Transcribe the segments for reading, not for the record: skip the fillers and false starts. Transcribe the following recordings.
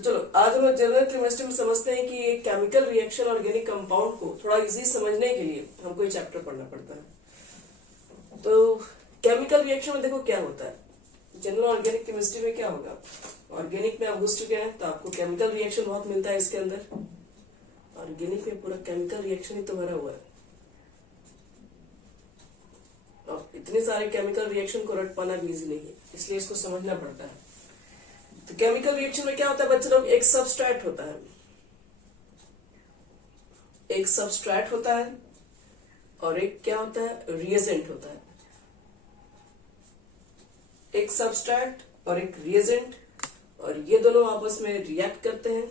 तो चलो आज हम जनरल केमिस्ट्री में समझते हैं कि एक केमिकल रिएक्शन ऑर्गेनिक कंपाउंड को थोड़ा इजी समझने के लिए हमको ये चैप्टर पढ़ना पड़ता है। तो केमिकल रिएक्शन में देखो क्या होता है, जनरल ऑर्गेनिक केमिस्ट्री में क्या होगा, ऑर्गेनिक में आप घुस चुके हैं तो आपको केमिकल रिएक्शन बहुत मिलता है। इसके अंदर ऑर्गेनिक में पूरा केमिकल रिएक्शन ही तो भरा हुआ है और इतने सारे केमिकल रिएक्शन को रट पाना भी इजी नहीं है, इसलिए इसको समझना पड़ता है। तो केमिकल रिएक्शन में क्या होता है बच्चे लोग, एक सबस्ट्रेट होता है, एक सबस्ट्रेट होता है और एक क्या होता है, रिएजेंट होता है। एक सबस्ट्रेट और एक रिएजेंट, और ये दोनों आपस में रिएक्ट करते हैं।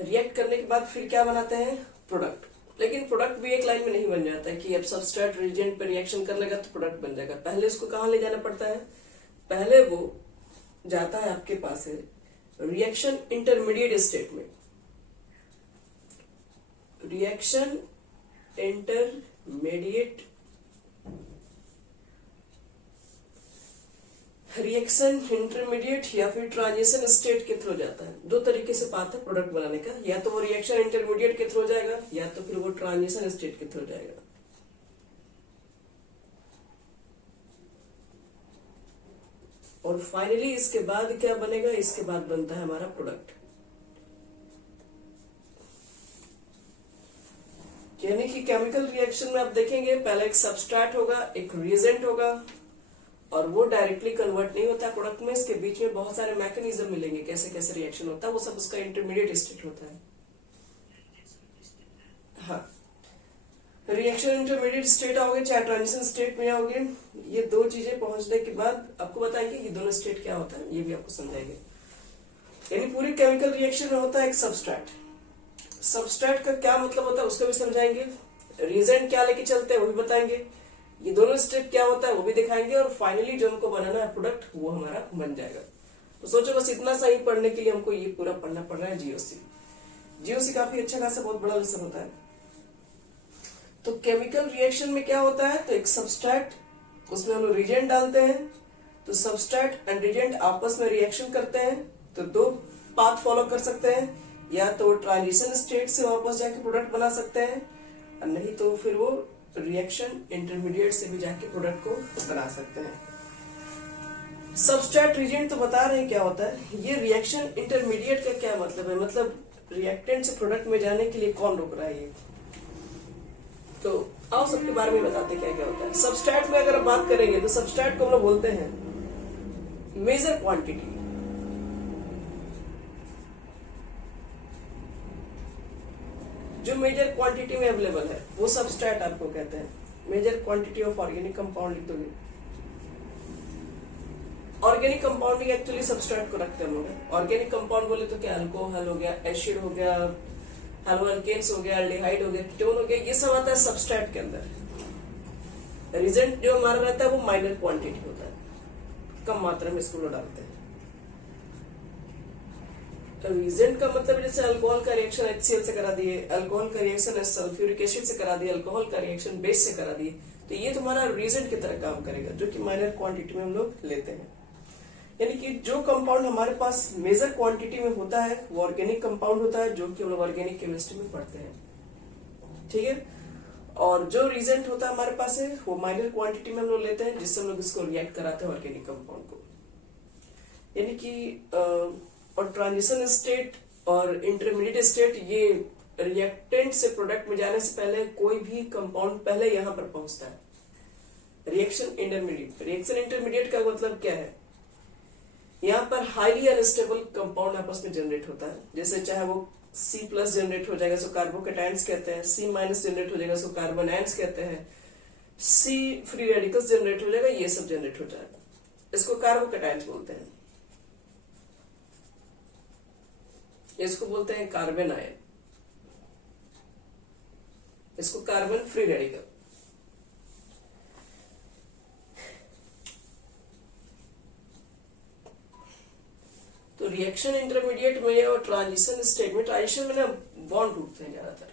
रिएक्ट करने के बाद फिर क्या बनाते हैं, प्रोडक्ट। लेकिन प्रोडक्ट भी एक लाइन में नहीं बन जाता है कि अब सबस्ट्रेट रिएजेंट पर रिएक्शन कर लेगा तो प्रोडक्ट बन जाएगा। पहले उसको कहां ले जाना पड़ता है, पहले वो जाता है आपके पास है रिएक्शन इंटरमीडिएट स्टेट में। रिएक्शन इंटरमीडिएट, रिएक्शन इंटरमीडिएट या फिर ट्रांजिशन स्टेट के थ्रू जाता है। दो तरीके से पाथ है प्रोडक्ट बनाने का, या तो वो रिएक्शन इंटरमीडिएट के थ्रू जाएगा या तो फिर वो ट्रांजिशन स्टेट के थ्रू जाएगा। और फाइनली इसके बाद क्या बनेगा, इसके बाद बनता है हमारा प्रोडक्ट। यानी कि केमिकल रिएक्शन में आप देखेंगे पहले एक सबस्ट्रेट होगा, एक रिएजेंट होगा, और वो डायरेक्टली कन्वर्ट नहीं होता है प्रोडक्ट में। इसके बीच में बहुत सारे मैकेनिज्म मिलेंगे, कैसे कैसे रिएक्शन होता है, वो सब उसका इंटरमीडिएट स्टेट होता है। हाँ, रिएक्शन इंटरमीडिएट स्टेट आओगे चाहे ट्रांजिशन स्टेट में आओगे, ये दो चीजें पहुंचने के बाद आपको बताएंगे कि दोनों स्टेट क्या होता है, ये भी आपको समझाएंगे। यानी पूरी केमिकल रिएक्शन में होता है एक सबस्ट्रेट। सबस्ट्रेट का क्या मतलब होता है उसको भी समझाएंगे, रिएजेंट क्या लेके चलते हैं वो भी बताएंगे, ये दोनों स्टेप क्या होता है वो भी दिखाएंगे, और फाइनली जो हमको बनाना है प्रोडक्ट वो हमारा बन जाएगा। तो सोचो बस इतना सा ही पढ़ने के लिए हमको ये पूरा पढ़ना पड़ रहा है जीओसी। जीओसी काफी अच्छा खासा बहुत बड़ा लेसन होता है। तो केमिकल रिएक्शन में क्या होता है, तो एक सबस्ट्रेट, उसमें हम लोग रिएजेंट डालते हैं, तो सबस्ट्रेट एंड रिएजेंट आपस में रिएक्शन करते हैं। तो दो पाथ फॉलो कर सकते हैं, या तो ट्रांजिशन स्टेट से वापस जाके प्रोडक्ट बना सकते हैं, और नहीं तो फिर वो रिएक्शन इंटरमीडिएट से भी जाके प्रोडक्ट को बना सकते हैं। सबस्ट्रेट रिएजेंट तो बता रहे हैं क्या होता है। ये रिएक्शन इंटरमीडिएट का क्या मतलब है, मतलब रिएक्टेंट से प्रोडक्ट में जाने के लिए कौन रोक रहा है ये। तो आओ सबके बारे में बताते क्या क्या होता है। सबस्ट्रेट में अगर आप बात करेंगे तो सबस्ट्रेट को हम लोग बोलते हैं मेजर क्वांटिटी। जो मेजर क्वांटिटी में अवेलेबल है वो सबस्ट्रेट आपको कहते हैं। Major quantity of organic compound लिख दोगे। ऑर्गेनिक कंपाउंड एक्चुअली सबस्ट्रेट को रखते हैं हम लोग। ऑर्गेनिक कंपाउंड बोले तो क्या, अल्कोहल हो गया, एसिड हो गया, हेलोअल्केन्स हो गया, एल्डिहाइड हो गया, कीटोन हो गया, ये सब आता है सबस्ट्रेट के अंदर। रिएजेंट जो हमारा रहता है वो माइनर क्वांटिटी होता है, कम मात्रा में इसको डालते हैं। रिएजेंट का मतलब जैसे अल्कोहल का रिएक्शन HCl से करा दिए, अल्कोहल का रिएक्शन सल्फ्यूरिक एसिड से करा दिए, अल्कोहल का रिएक्शन बेस से करा दिए, तो ये तुम्हारा रिएजेंट की तरह काम करेगा, जो कि माइनर क्वांटिटी में हम लोग लेते हैं। यानी कि जो कंपाउंड हमारे पास मेजर क्वांटिटी में होता है वो ऑर्गेनिक कंपाउंड होता है, जो कि हम लोग ऑर्गेनिक केमिस्ट्री में पढ़ते हैं, ठीक है। और जो रिएजेंट होता है हमारे पास है वो माइनर क्वांटिटी में हम लोग लेते हैं, जिससे हम लोग इसको रिएक्ट कराते हैं ऑर्गेनिक कंपाउंड को। यानी कि और ट्रांजिशन स्टेट और इंटरमीडिएट स्टेट, ये रिएक्टेंट से प्रोडक्ट में जाने से पहले कोई भी कंपाउंड पहले यहां पर पहुंचता है। रिएक्शन इंटरमीडिएट, रिएक्शन इंटरमीडिएट का मतलब क्या है, यहाँ पर हाईली अनस्टेबल कंपाउंड आपस में जनरेट होता है। जैसे चाहे वो C+ जनरेट हो जाएगा सो कार्बोकेटाइंस कहते हैं, C- जनरेट हो जाएगा सो कार्बन आयंस कहते हैं, C फ्री रेडिकल्स जनरेट हो जाएगा, ये सब जनरेट हो जाएगा, इसको कार्बोकेटाइंस बोलते हैं। इसको बोलते हैं कार्बन आयन, इसको कार्बन फ्री रेडिकल। तो रिएक्शन इंटरमीडिएट में और ट्रांजिशन स्टेट में, ट्रांजिशन में ना बॉन्ड टूटते हैं ज्यादातर।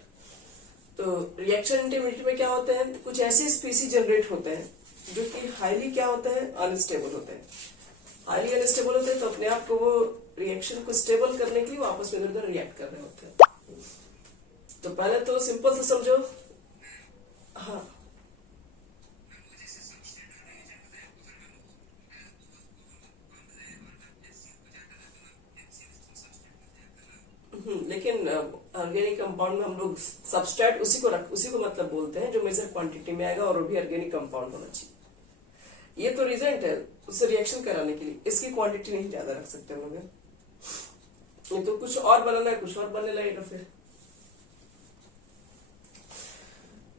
तो रिएक्शन इंटरमीडिएट में क्या होते हैं, कुछ ऐसे स्पीसीज जनरेट होते हैं जो कि हाईली क्या होते हैं, अनस्टेबल होते हैं। हाईली अनस्टेबल होते हैं तो अपने आप को वो रिएक्शन को स्टेबल करने के लिए वो आपस में इधर उधर रिएक्ट कर रहे होते हैं। तो पहले तो सिंपल से समझो। हाँ लेकिन ऑर्गेनिक कंपाउंड में हम लोग सबस्ट्रेट उसी को मतलब बोलते हैं जो मेजर क्वांटिटी में आएगा और वो भी ऑर्गेनिक कंपाउंड होना चाहिए। ये तो रिजेंट है उससे रिएक्शन कराने के लिए, इसकी क्वांटिटी नहीं ज्यादा रख सकते हम लोग। ये तो कुछ और बनाना है, कुछ और बनने लगेगा। फिर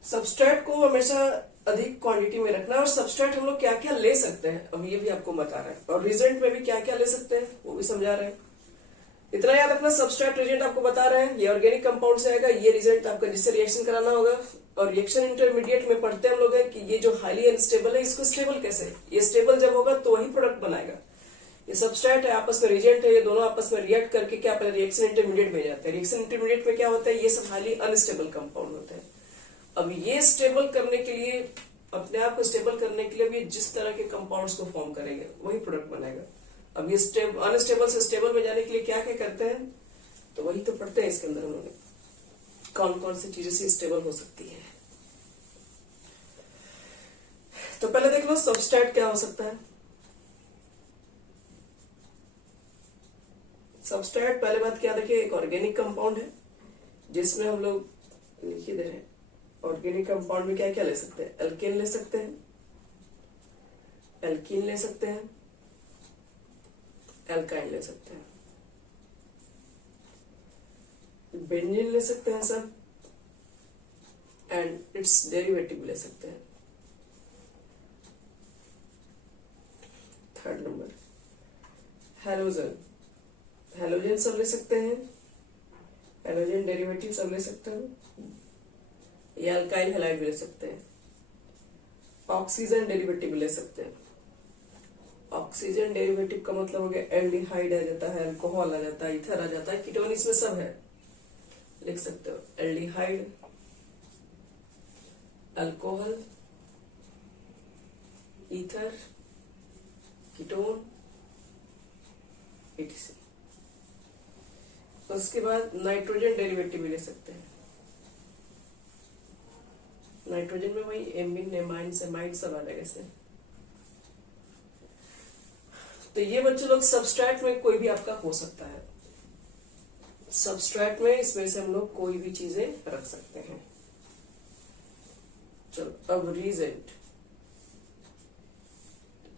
सबस्ट्रेट को हमेशा अधिक क्वांटिटी में रखना है। और सबस्ट्रेट हम लोग क्या क्या ले सकते हैं अब ये भी आपको बता रहे हैं, और रिजेंट में भी क्या क्या ले सकते हैं वो भी समझा रहे हैं। इतना याद रखना, सबस्ट्रेट रिजेंट आपको बता रहे हैं, ये ऑर्गेनिक कंपाउंड से आएगा, ये रिजेंट आपका जिससे रिएक्शन कराना होगा। और रिएक्शन इंटरमीडिएट में पढ़ते हम लोग हैं कि ये जो हाईली अनस्टेबल है इसको स्टेबल कैसे, ये स्टेबल जब होगा तो वही प्रोडक्ट बनाएगा। ये सबस्ट्रेट है आपस में रिजेंट है, ये दोनों आपस में रिएक्ट करके क्या पहले रिएक्शन इंटरमीडिएट में जाते हैं। रिएक्शन इंटरमीडिएट में क्या होता है, ये सब हाईली अनस्टेबल कंपाउंड होते हैं। अब ये स्टेबल करने के लिए, अपने आप को स्टेबल करने के लिए भी जिस तरह के कंपाउंड्स को फॉर्म करेंगे वही प्रोडक्ट बनाएगा। अब ये अनस्टेबल से स्टेबल में जाने के लिए क्या क्या करते हैं तो वही तो पढ़ते हैं इसके अंदर उन्होंने, कौन कौन सी चीजें से स्टेबल हो सकती है। तो पहले देख लो सबस्ट्रेट क्या हो सकता है। सबस्ट्रेट पहले बात क्या देखिए, एक ऑर्गेनिक कंपाउंड है जिसमें हम लोग लिखिए दे रहे हैं। ऑर्गेनिक कंपाउंड में क्या क्या ले सकते हैं, एल्केन ले सकते हैं, एल्कीन ले सकते हैं, एल्काइन ले सकते हैं, बेंजीन ले सकते हैं सब, एंड इट्स डेरिवेटिव ले सकते हैं। थर्ड नंबर हेलोजन, हेलोजन सब ले सकते हैं, हेलोजन डेरिवेटिव सब ले सकते हैं, या अल्काइल हैलाइड भी ले सकते हैं। ऑक्सीजन डेरिवेटिव ले सकते हैं। ऑक्सीजन डेरिवेटिव का मतलब हो गया एल्डिहाइड आ जाता है, अल्कोहल आ जाता है, ईथर आ जाता है, कीटोन इसमें सब है, लिख सकते हो aldehyde, alcohol, ether, ketone, etc। उसके बाद नाइट्रोजन डेरिवेटिव भी ले सकते हैं। नाइट्रोजन में वही एमीन, एमाइन, सेमाइड सब आ जाएगा इसमें। तो ये बच्चों लोग सबस्ट्रेट में कोई भी आपका हो सकता है। सबस्ट्रेट में इसमें से हम लोग कोई भी चीजें रख सकते हैं। चलो अब रीजेंट,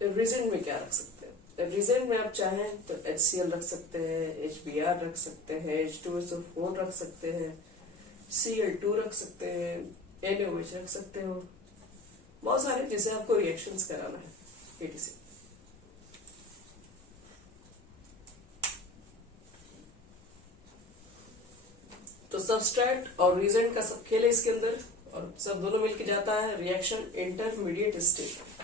रिजेंट में क्या रख सकते हैं। रिजेंट में आप चाहें तो HCl रख सकते हैं, HBr रख सकते हैं, H2SO4 रख सकते हैं, Cl2 रख सकते हैं, NaOH रख सकते हो, बहुत सारे जिसे आपको रिएक्शंस कराना है etc। तो सबस्ट्रेट और रिजेंट का सब खेल है इसके अंदर, और सब दोनों मिलके जाता है रिएक्शन इंटरमीडिएट स्टेट।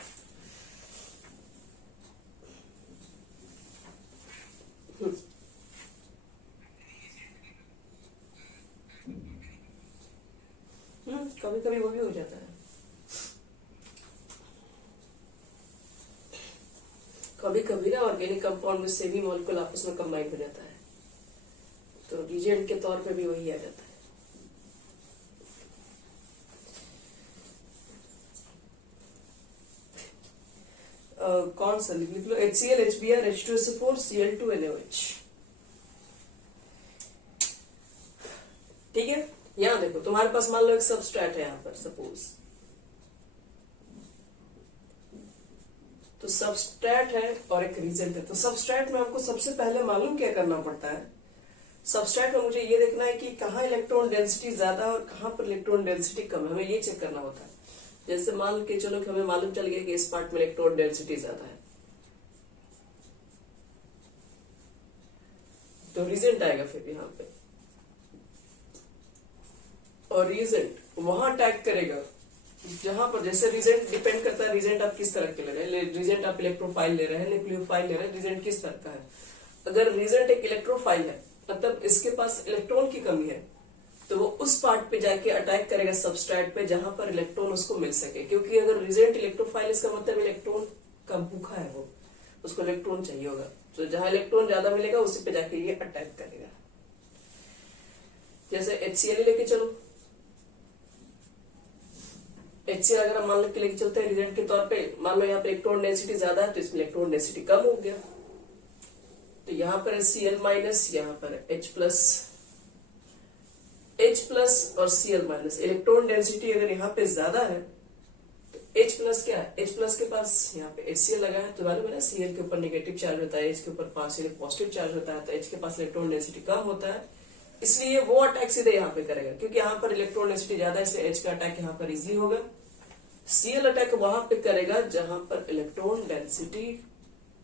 कभी कभी वो भी हो जाता है, कभी कभी ना ऑर्गेनिक कंपाउंड में सेमी मॉलिक्यूल आपस में कंबाइन हो जाता है, तो रिजेंट के तौर पे भी वही आ जाता है। कौन सा लिख लो, HCl, HBr, H2SO4, Cl2, NaOH। ठीक है, यहां देखो तुम्हारे पास मान लो एक सबस्ट्रेट है यहाँ पर सपोज, तो सबस्ट्रेट है और एक रिजेंट है। तो सबस्ट्रेट में हमको सबसे पहले मालूम क्या करना पड़ता है, सबस्ट्रेट में मुझे ये देखना है कि कहाँ इलेक्ट्रॉन डेंसिटी ज्यादा और कहाँ पर इलेक्ट्रॉन डेंसिटी कम है, हमें ये चेक करना होता है। जैसे मान के चलो कि हमें मालूम चल गया कि इस पार्ट में इलेक्ट्रॉन डेंसिटी ज्यादा है, तो रिजेंट आएगा फिर यहाँ पे, और रिजेंट वहां अटैक करेगा जहां पर, जैसे रिजेंट डिपेंड करता है रिजेंट आप किस तरह के ले रहे हैं, रिजेंट आप इलेक्ट्रोफाइल ले रहे हैं, न्यूक्लियोफाइल ले रहे हैं, रिजेंट किस तरह का है। अगर रिजेंट एक इलेक्ट्रोफाइल है मतलब इसके पास इलेक्ट्रॉन की कमी है, तो वो उस पार्ट पे जाके अटैक करेगा सबस्ट्रेट पे जहां पर इलेक्ट्रॉन उसको मिल सके, क्योंकि अगर रिजेंट इलेक्ट्रोफाइल इसका मतलब इलेक्ट्रॉन का भूखा है वो, उसको इलेक्ट्रॉन चाहिए होगा, तो जहां इलेक्ट्रॉन ज्यादा मिलेगा उसी पे जाके ये अटैक करेगा। जैसे HCl लेके चलो, HCl अगर हम मान लो लेके चलते हैं रिजल्ट के तौर पे, मान लो यहाँ पे इलेक्ट्रॉन डेंसिटी ज्यादा है तो इसमें इलेक्ट्रॉन डेंसिटी कम हो गया, तो यहाँ पर Cl माइनस, यहाँ पर H प्लस और Cl माइनस। इलेक्ट्रॉन डेंसिटी अगर यहाँ पे ज्यादा है तो H प्लस क्या है, H प्लस के पास यहाँ पे HCl लगा है, तो मालूम है ना Cl के ऊपर नेगेटिव चार्ज होता है, H के ऊपर पार्शियल पॉजिटिव चार्ज होता है, तो H के पास इलेक्ट्रॉन डेंसिटी कम होता है, इसलिए वो अटैक सीधे यहाँ पे करेगा, क्योंकि यहाँ पर इलेक्ट्रॉन डेंसिटी ज्यादा है, इसलिए H का अटैक यहाँ पर इजिली होगा। Cl अटैक वहां पे करेगा जहां पर इलेक्ट्रॉन डेंसिटी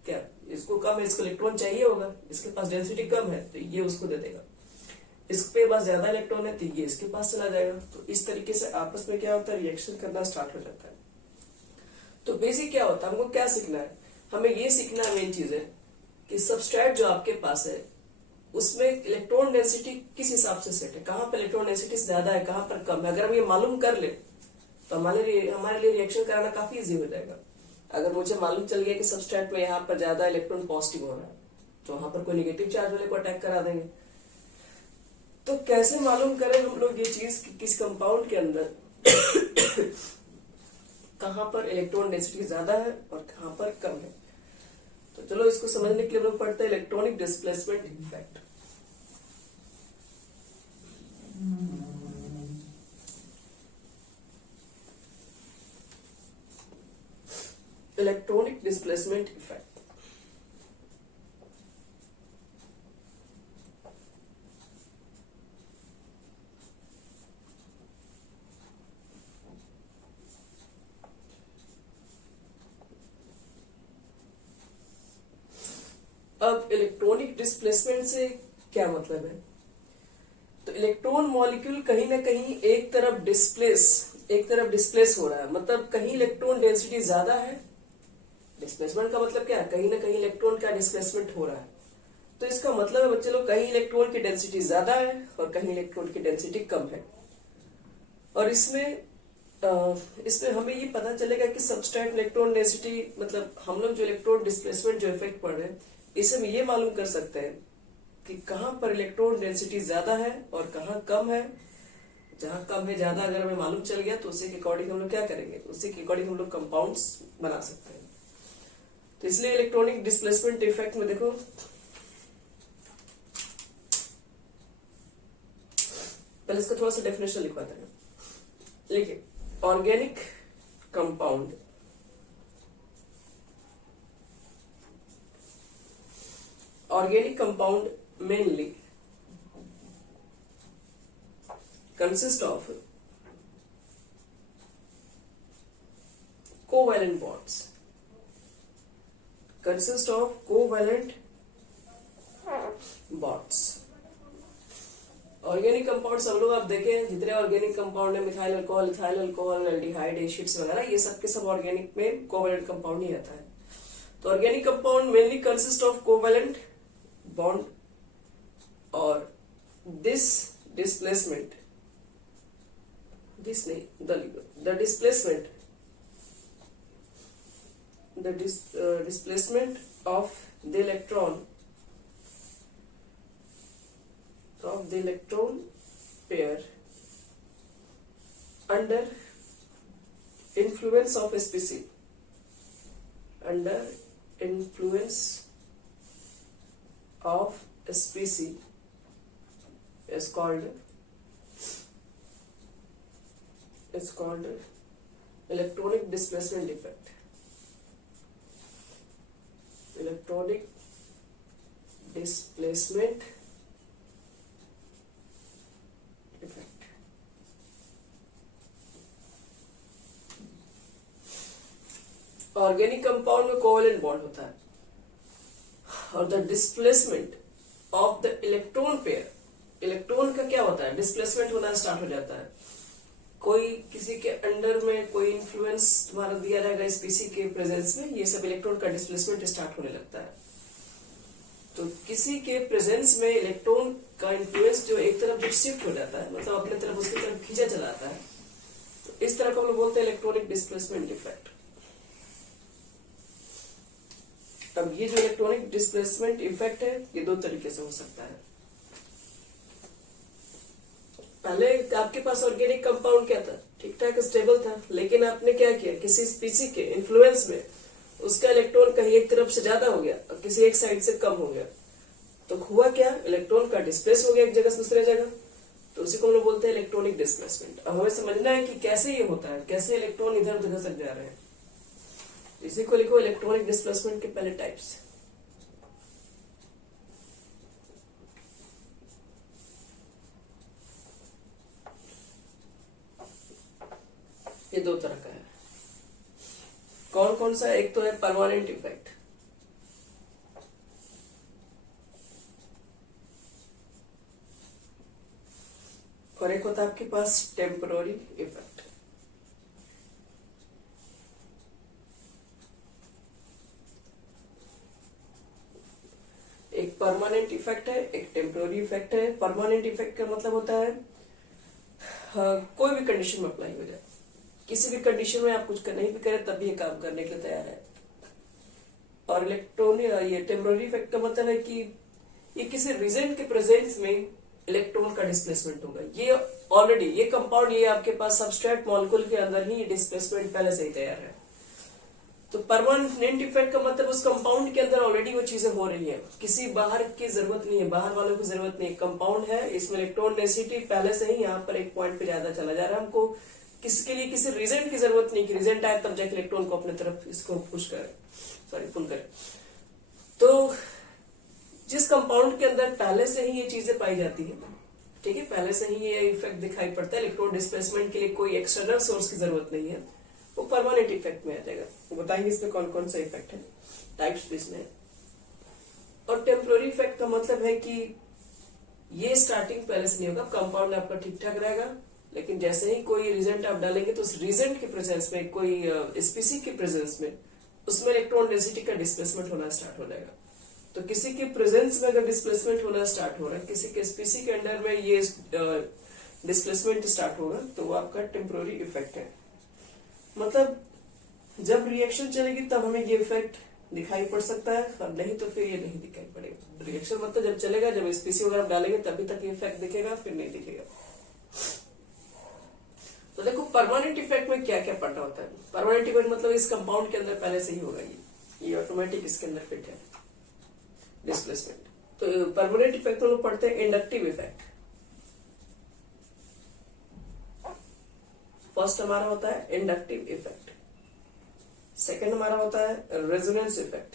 क्या, इसको कम है, इसको इलेक्ट्रॉन चाहिए होगा, इसके पास डेंसिटी कम है तो ये उसको दे देगा, इसके पास ज्यादा इलेक्ट्रॉन है तो ये इसके पास चला जाएगा। तो इस तरीके से आपस में क्या होता है, रिएक्शन करना स्टार्ट हो जाता है। तो बेसिक क्या होता है, हमको क्या सीखना है, हमें ये सीखना है, मेन चीज है कि सबस्ट्रेट जो आपके पास है उसमें इलेक्ट्रॉन डेंसिटी किस हिसाब से सेट है, कहां पर इलेक्ट्रॉन डेंसिटी ज्यादा है, कहां पर कम है। अगर हम ये मालूम कर ले तो हमारे लिए रिएक्शन कराना काफी इजी हो जाएगा। अगर मुझे मालूम चल गया कि सबस्ट्रेट में यहाँ पर ज्यादा इलेक्ट्रॉन पॉजिटिव हो रहा है तो वहां पर कोई नेगेटिव चार्ज वाले को अटैक करा देंगे। तो कैसे मालूम करें हम लोग ये चीज कि किस कंपाउंड के अंदर कहां पर इलेक्ट्रॉन डेंसिटी ज्यादा है और कहां पर कम है। तो चलो इसको समझने के लिए हम लोग पढ़ते हैं electronic displacement effect. Electronic displacement effect, अब इलेक्ट्रॉनिक डिस्प्लेसमेंट से क्या मतलब है, तो इलेक्ट्रॉन मॉलिक्यूल कहीं ना कहीं एक तरफ डिस्प्लेस हो रहा है, मतलब कहीं इलेक्ट्रॉन डेंसिटी ज्यादा है। डिस्प्लेसमेंट का मतलब क्या है, कहीं ना कहीं इलेक्ट्रॉन का डिस्प्लेसमेंट हो रहा है। तो इसका मतलब है बच्चे लोग, कहीं इलेक्ट्रॉन की डेंसिटी ज्यादा है और कहीं इलेक्ट्रॉन की डेंसिटी कम है। और इसमें हमें ये पता चलेगा कि सबस्ट्रेट इलेक्ट्रॉन डेंसिटी, मतलब हम लोग जो इलेक्ट्रॉन डिस्प्लेसमेंट जो इफेक्ट पढ़ रहे हैं इससे हम ये मालूम कर सकते हैं कि कहां पर इलेक्ट्रॉन डेंसिटी ज्यादा है और कहां कम है। जहां कम है ज्यादा अगर हमें मालूम चल गया तो उसी के अकॉर्डिंग हम लोग क्या करेंगे, उसी के अकॉर्डिंग हम लोग कंपाउंड्स बना सकते हैं। तो इसलिए इलेक्ट्रॉनिक डिस्प्लेसमेंट इफेक्ट में देखो, पहले इसका थोड़ा सा डेफिनेशन लिखवाते हैं। देखिए, organic compound mainly consist of covalent bonds, organic compound सब लोग आप देखें, जितने ऑर्गेनिक कंपाउंड है, methyl alcohol, ethyl alcohol, aldehyde, acids वगैरह, ये सब के सब ऑर्गेनिक में कोवैलेंट कंपाउंड ही आता है। तो organic compound mainly consist of covalent bond, और दिस डिस्प्लेसमेंट, दिस नहीं, the displacement of the electron pair under influence of species, is called electronic displacement effect. Electronic displacement effect. Organic compound में covalent bond होता है और the displacement of the electron pair, electron का क्या होता है, displacement होना स्टार्ट हो जाता है। कोई किसी के अंडर में कोई इन्फ्लुएंस तुम्हारा दिया रहेगा स्पीसी के प्रेजेंस में, ये सब इलेक्ट्रॉन का डिस्प्लेसमेंट स्टार्ट होने लगता है। तो किसी के प्रेजेंस में इलेक्ट्रॉन का इन्फ्लुएंस जो एक तरफ जो शिफ्ट हो जाता है, मतलब अपने तरफ उसकी तरफ खींचा चला जाता है, तो इस तरह को हम लोग बोलते हैं इलेक्ट्रॉनिक डिस्प्लेसमेंट इफेक्ट। अब ये जो इलेक्ट्रॉनिक डिस्प्लेसमेंट इफेक्ट है ये दो तरीके से हो सकता है। पहले आपके पास ऑर्गेनिक कंपाउंड क्या था, ठीक ठाक स्टेबल था, लेकिन आपने क्या किया, किसी स्पीसी के इन्फ्लुएंस में उसका इलेक्ट्रॉन कहीं एक तरफ से ज्यादा हो गया और किसी एक साइड से कम हो गया, तो हुआ क्या, इलेक्ट्रॉन का डिस्प्लेस हो गया एक जगह से दूसरे जगह, तो उसी को हम लोग बोलते हैं इलेक्ट्रॉनिक डिस्प्लेसमेंट। अब हमें समझना है कि कैसे ये होता है, कैसे इलेक्ट्रॉन इधर उधर खसक जा रहे हैं। इसी को लिखो इलेक्ट्रॉनिक डिस्प्लेसमेंट के पहले टाइप्स। ये दो तरह का है। कौन कौन सा, एक तो है परमानेंट इफेक्ट, और एक होता है आपके पास टेम्पररी इफेक्ट। एक परमानेंट इफेक्ट है, एक टेम्पररी इफेक्ट है। परमानेंट इफेक्ट का मतलब होता है कोई भी कंडीशन में अप्लाई हो जाए, किसी भी कंडीशन में आप कुछ नहीं भी करें तब भी ये काम करने के लिए तैयार है। और इलेक्ट्रॉन, ये टेम्पररी इफेक्ट का मतलब है कि ये किसी रीजन के प्रेजेंस में इलेक्ट्रॉन का डिस्प्लेसमेंट होगा। ये ऑलरेडी ये कंपाउंड, ये आपके पास सबस्ट्रेट मॉलिक्यूल के अंदर ही डिस्प्लेसमेंट पहले से ही तैयार है। तो परमानेंट इफेक्ट का मतलब उस कंपाउंड के अंदर ऑलरेडी वो चीजें हो रही है, किसी बाहर की जरूरत नहीं है, बाहर वालों की जरूरत नहीं है। कंपाउंड है, इसमें इलेक्ट्रॉन डेंसिटी पहले से ही यहाँ पर एक पॉइंट पे ज्यादा चला जा रहा है, हमको किसके लिए किसी रीजन की जरूरत नहीं कि रीजन आए तब जाके इलेक्ट्रॉन को अपने तरफ इसको पुश करे, पुल करे। तो जिस कंपाउंड के अंदर पहले से ही ये चीजें पाई जाती है, ठीक है, पहले से ही ये इफेक्ट दिखाई पड़ता है, इलेक्ट्रॉन डिस्प्लेसमेंट के लिए कोई एक्सटर्नल सोर्स की जरूरत नहीं है, वो परमानेंट इफेक्ट में आ जाएगा। वो बताएंगे इसमें कौन कौन सा इफेक्ट है, टाइप्स भी इसमें। और टेम्पररी इफेक्ट का मतलब है कि ये स्टार्टिंग पहले से नहीं होगा, कंपाउंड आपका ठीक ठाक रहेगा, लेकिन जैसे ही कोई रिजल्ट आप डालेंगे तो उस रिजल्ट के प्रेजेंस में, कोई स्पीसी के प्रेजेंस में, उसमें इलेक्ट्रॉन डेंसिटी का डिस्प्लेसमेंट होना स्टार्ट हो जाएगा। तो किसी के प्रेजेंस में अगर डिस्प्लेसमेंट होना स्टार्ट हो रहा है, किसी के स्पीसी के अंडर में ये डिस्प्लेसमेंट स्टार्ट होगा, तो वो आपका टेम्पररी इफेक्ट है। मतलब जब रिएक्शन चलेगी तब हमें ये इफेक्ट दिखाई पड़ सकता है, और नहीं तो फिर ये नहीं दिखाई पड़ेगा। रिएक्शन मतलब जब चलेगा, जब स्पीसी वगैरह आप डालेंगे तभी तक ये इफेक्ट दिखेगा, फिर नहीं दिखेगा। तो देखो परमानेंट इफेक्ट में क्या क्या पड़ना होता है। परमानेंट इफेक्ट मतलब इस कंपाउंड के अंदर पहले से ही होगा, ये ऑटोमेटिक इसके अंदर फिट है डिस्प्लेसमेंट। तो परमानेंट इफेक्ट में लोग पढ़ते हैं इंडक्टिव इफेक्ट। फर्स्ट हमारा होता है इंडक्टिव इफेक्ट, सेकंड हमारा होता है resonance effect,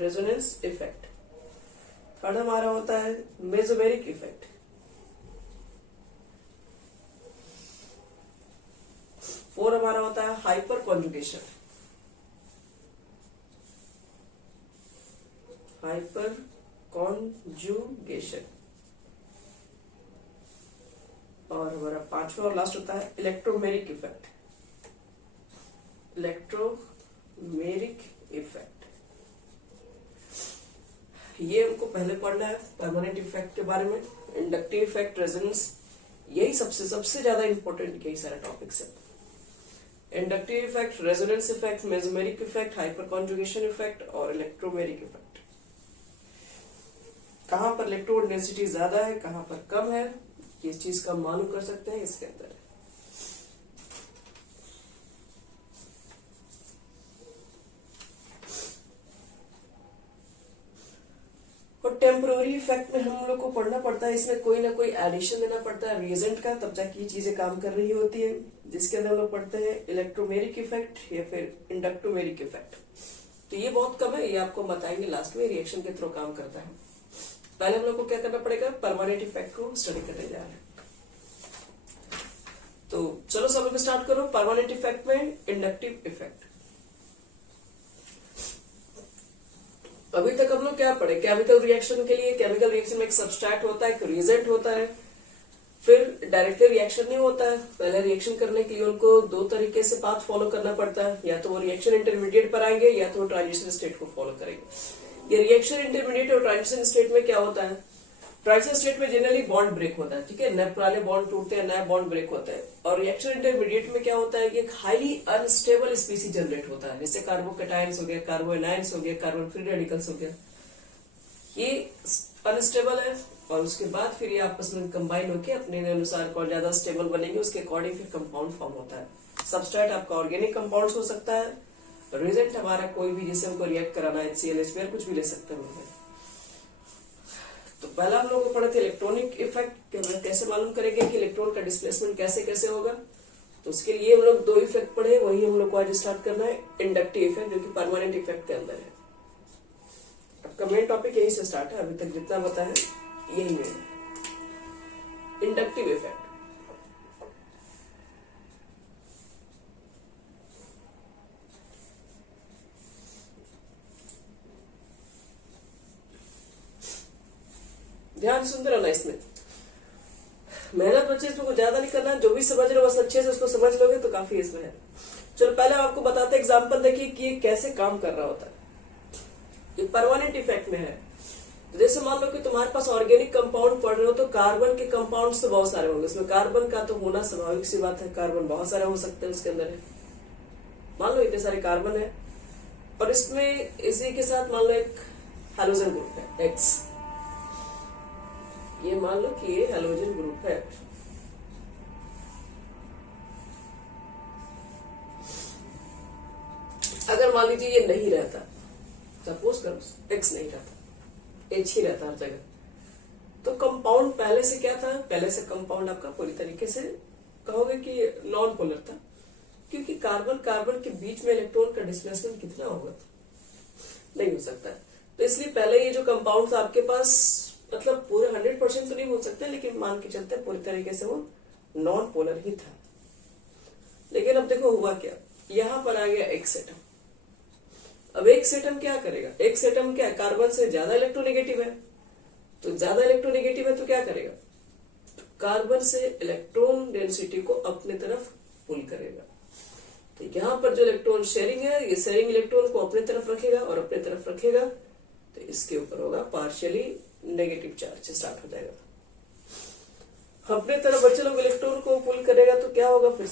resonance effect, third हमारा होता है मेसोमेरिक इफेक्ट, फोर हमारा होता है हाइपर कॉन्जुगेशन, हाइपर कॉन्जुगेशन, और हमारा पांचवा और लास्ट होता है इलेक्ट्रोमेरिक इफेक्ट, इलेक्ट्रोमेरिक इफेक्ट। ये हमको पहले पढ़ना है परमानेंट इफेक्ट के बारे में, इंडक्टिव इफेक्ट, रेजोनेंस, यही सबसे ज्यादा इंपॉर्टेंट यही सारे टॉपिक्स है। Inductive effect, resonance effect, mesomeric effect, hyper conjugation effect और इलेक्ट्रोमेरिक इफेक्ट। कहां पर इलेक्ट्रॉन डेंसिटी ज्यादा है, कहां पर कम है, इस चीज का मालूम कर सकते हैं इसके अंदर। और टेम्पररी इफेक्ट में हम लोग को पढ़ना पड़ता है, इसमें कोई ना कोई एडिशन देना पड़ता है रिएजेंट का, तब जाके ये चीजें काम कर रही होती है, जिसके अंदर हम लोग पढ़ते हैं इलेक्ट्रोमेरिक इफेक्ट या फिर इंडक्टोमेरिक इफेक्ट। तो ये बहुत कम है, ये आपको बताएंगे लास्ट में, रिएक्शन के थ्रू काम करता है। पहले हम लोग को क्या करना पड़ेगा, परमानेंट इफेक्ट को स्टडी करने जा रहे हैं। तो चलो सब लोग स्टार्ट करो। परमानेंट इफेक्ट में इंडक्टिव इफेक्ट। अभी तक हम लोग क्या पढ़े, केमिकल रिएक्शन के लिए, केमिकल रिएक्शन में एक सब्सट्रैट होता है, एक रिएजेंट होता है, फिर डायरेक्टली रिएक्शन नहीं होता है। पहले रिएक्शन करने के लिए उनको दो तरीके से पाथ फॉलो करना पड़ता है, या तो वो रिएक्शन इंटरमीडिएट पर आएंगे या तो वो ट्रांजिशन स्टेट को फॉलो करेंगे। ये रिएक्शन इंटरमीडिएट और ट्रांजिशन स्टेट में क्या होता है, ट्रांजिशन स्टेट में जनरली बॉन्ड ब्रेक होता है, ठीक है, नए पुराने बॉन्ड टूटते हैं, नया बॉन्ड ब्रेक होता है। और रिएक्शन इंटरमीडिएट में क्या होता है कि एक हाईली अनस्टेबल स्पीसीज जनरेट होता है, जैसे कार्बोकेटायंस हो गया, कार्बोएनायंस हो गया, कार्बन फ्री रेडिकल्स हो गया, ये अनस्टेबल है। और उसके बाद फिर ये आपस में कंबाइन होकर अपने अनुसार कौन ज्यादा स्टेबल बनेंगे उसके अकॉर्डिंग फिर कंपाउंड फॉर्म होता है। सबस्ट्रेट आपका ऑर्गेनिक कंपाउंड हो सकता है, रिजेंट हमारा कोई भी जिसे हमको रिएक्ट कराना है, HCl कुछ भी ले सकते हैं। तो पहला हम लोग को पढ़े थे इलेक्ट्रॉनिक इफेक्ट, कैसे मालूम करेंगे कि इलेक्ट्रॉन का डिस्प्लेसमेंट कैसे कैसे होगा। तो उसके लिए हम लोग 2 इफेक्ट पढ़े, वही हम लोग को आज स्टार्ट करना है, इंडक्टिव इफेक्ट जो कि परमानेंट इफेक्ट के अंदर है। आपका मेन टॉपिक यही से स्टार्ट है, अभी तक जितना बताया यही है, इंडक्टिव इफेक्ट। ध्यान सुंदर रहना इसमें, मेहनत बच्चे इसमें कुछ ज्यादा नहीं करना, जो भी समझ रहे हो बस अच्छे से उसको समझ लोगे तो काफी इसमें है। चलो पहले आपको बताते हैं, एग्जांपल देखिए कि ये कैसे काम कर रहा होता है। ये परमानेंट इफेक्ट में है। तो जैसे मान लो कि तुम्हारे पास ऑर्गेनिक कंपाउंड पढ़ रहे हो तो कार्बन के कंपाउंड तो बहुत सारे होंगे, इसमें कार्बन का तो होना स्वाभाविक सी बात है, कार्बन बहुत सारे हो सकते हैं उसके अंदर है। मान लो इतने सारे कार्बन है और इसमें इसी के साथ मान लो एक हैलोजन ग्रुप है X, ये मान लो कि ये हैलोजन ग्रुप है। अगर मान लीजिए ये नहीं रहता, सपोज करो X नहीं रहता, H ही रहता हर जगह, तो कंपाउंड पहले से क्या था, पहले से कंपाउंड आपका पूरी तरीके से कहोगे कि नॉन पोलर था, क्योंकि कार्बन कार्बन के बीच में इलेक्ट्रॉन का डिस्प्लेसमेंट कितना होगा, नहीं हो सकता। तो इसलिए पहले ये जो कंपाउंड था आपके पास, मतलब पूरे 100% तो नहीं बोल सकते, लेकिन मान के चलते पूरी तरीके से वो नॉन पोलर ही था। लेकिन अब देखो हुआ क्या, यहां पर आ गया X एटम। अब X एटम क्या करेगा, X एटम क्या कार्बन से ज्यादा इलेक्ट्रोनेगेटिव है, तो ज्यादा इलेक्ट्रोनेगेटिव है तो क्या करेगा, तो कार्बन से इलेक्ट्रॉन डेंसिटी को अपने तरफ पुल करेगा। तो यहाँ पर जो इलेक्ट्रॉन शेयरिंग है, ये शेयरिंग इलेक्ट्रॉन को अपने तरफ रखेगा और अपने तरफ रखेगा तो इसके ऊपर होगा पार्शियली नेगेटिव चार्ज स्टार्ट हो जाएगा। अपने तरफ बच्चे लोग इलेक्ट्रॉन को पुल करेगा तो क्या होगा, फिर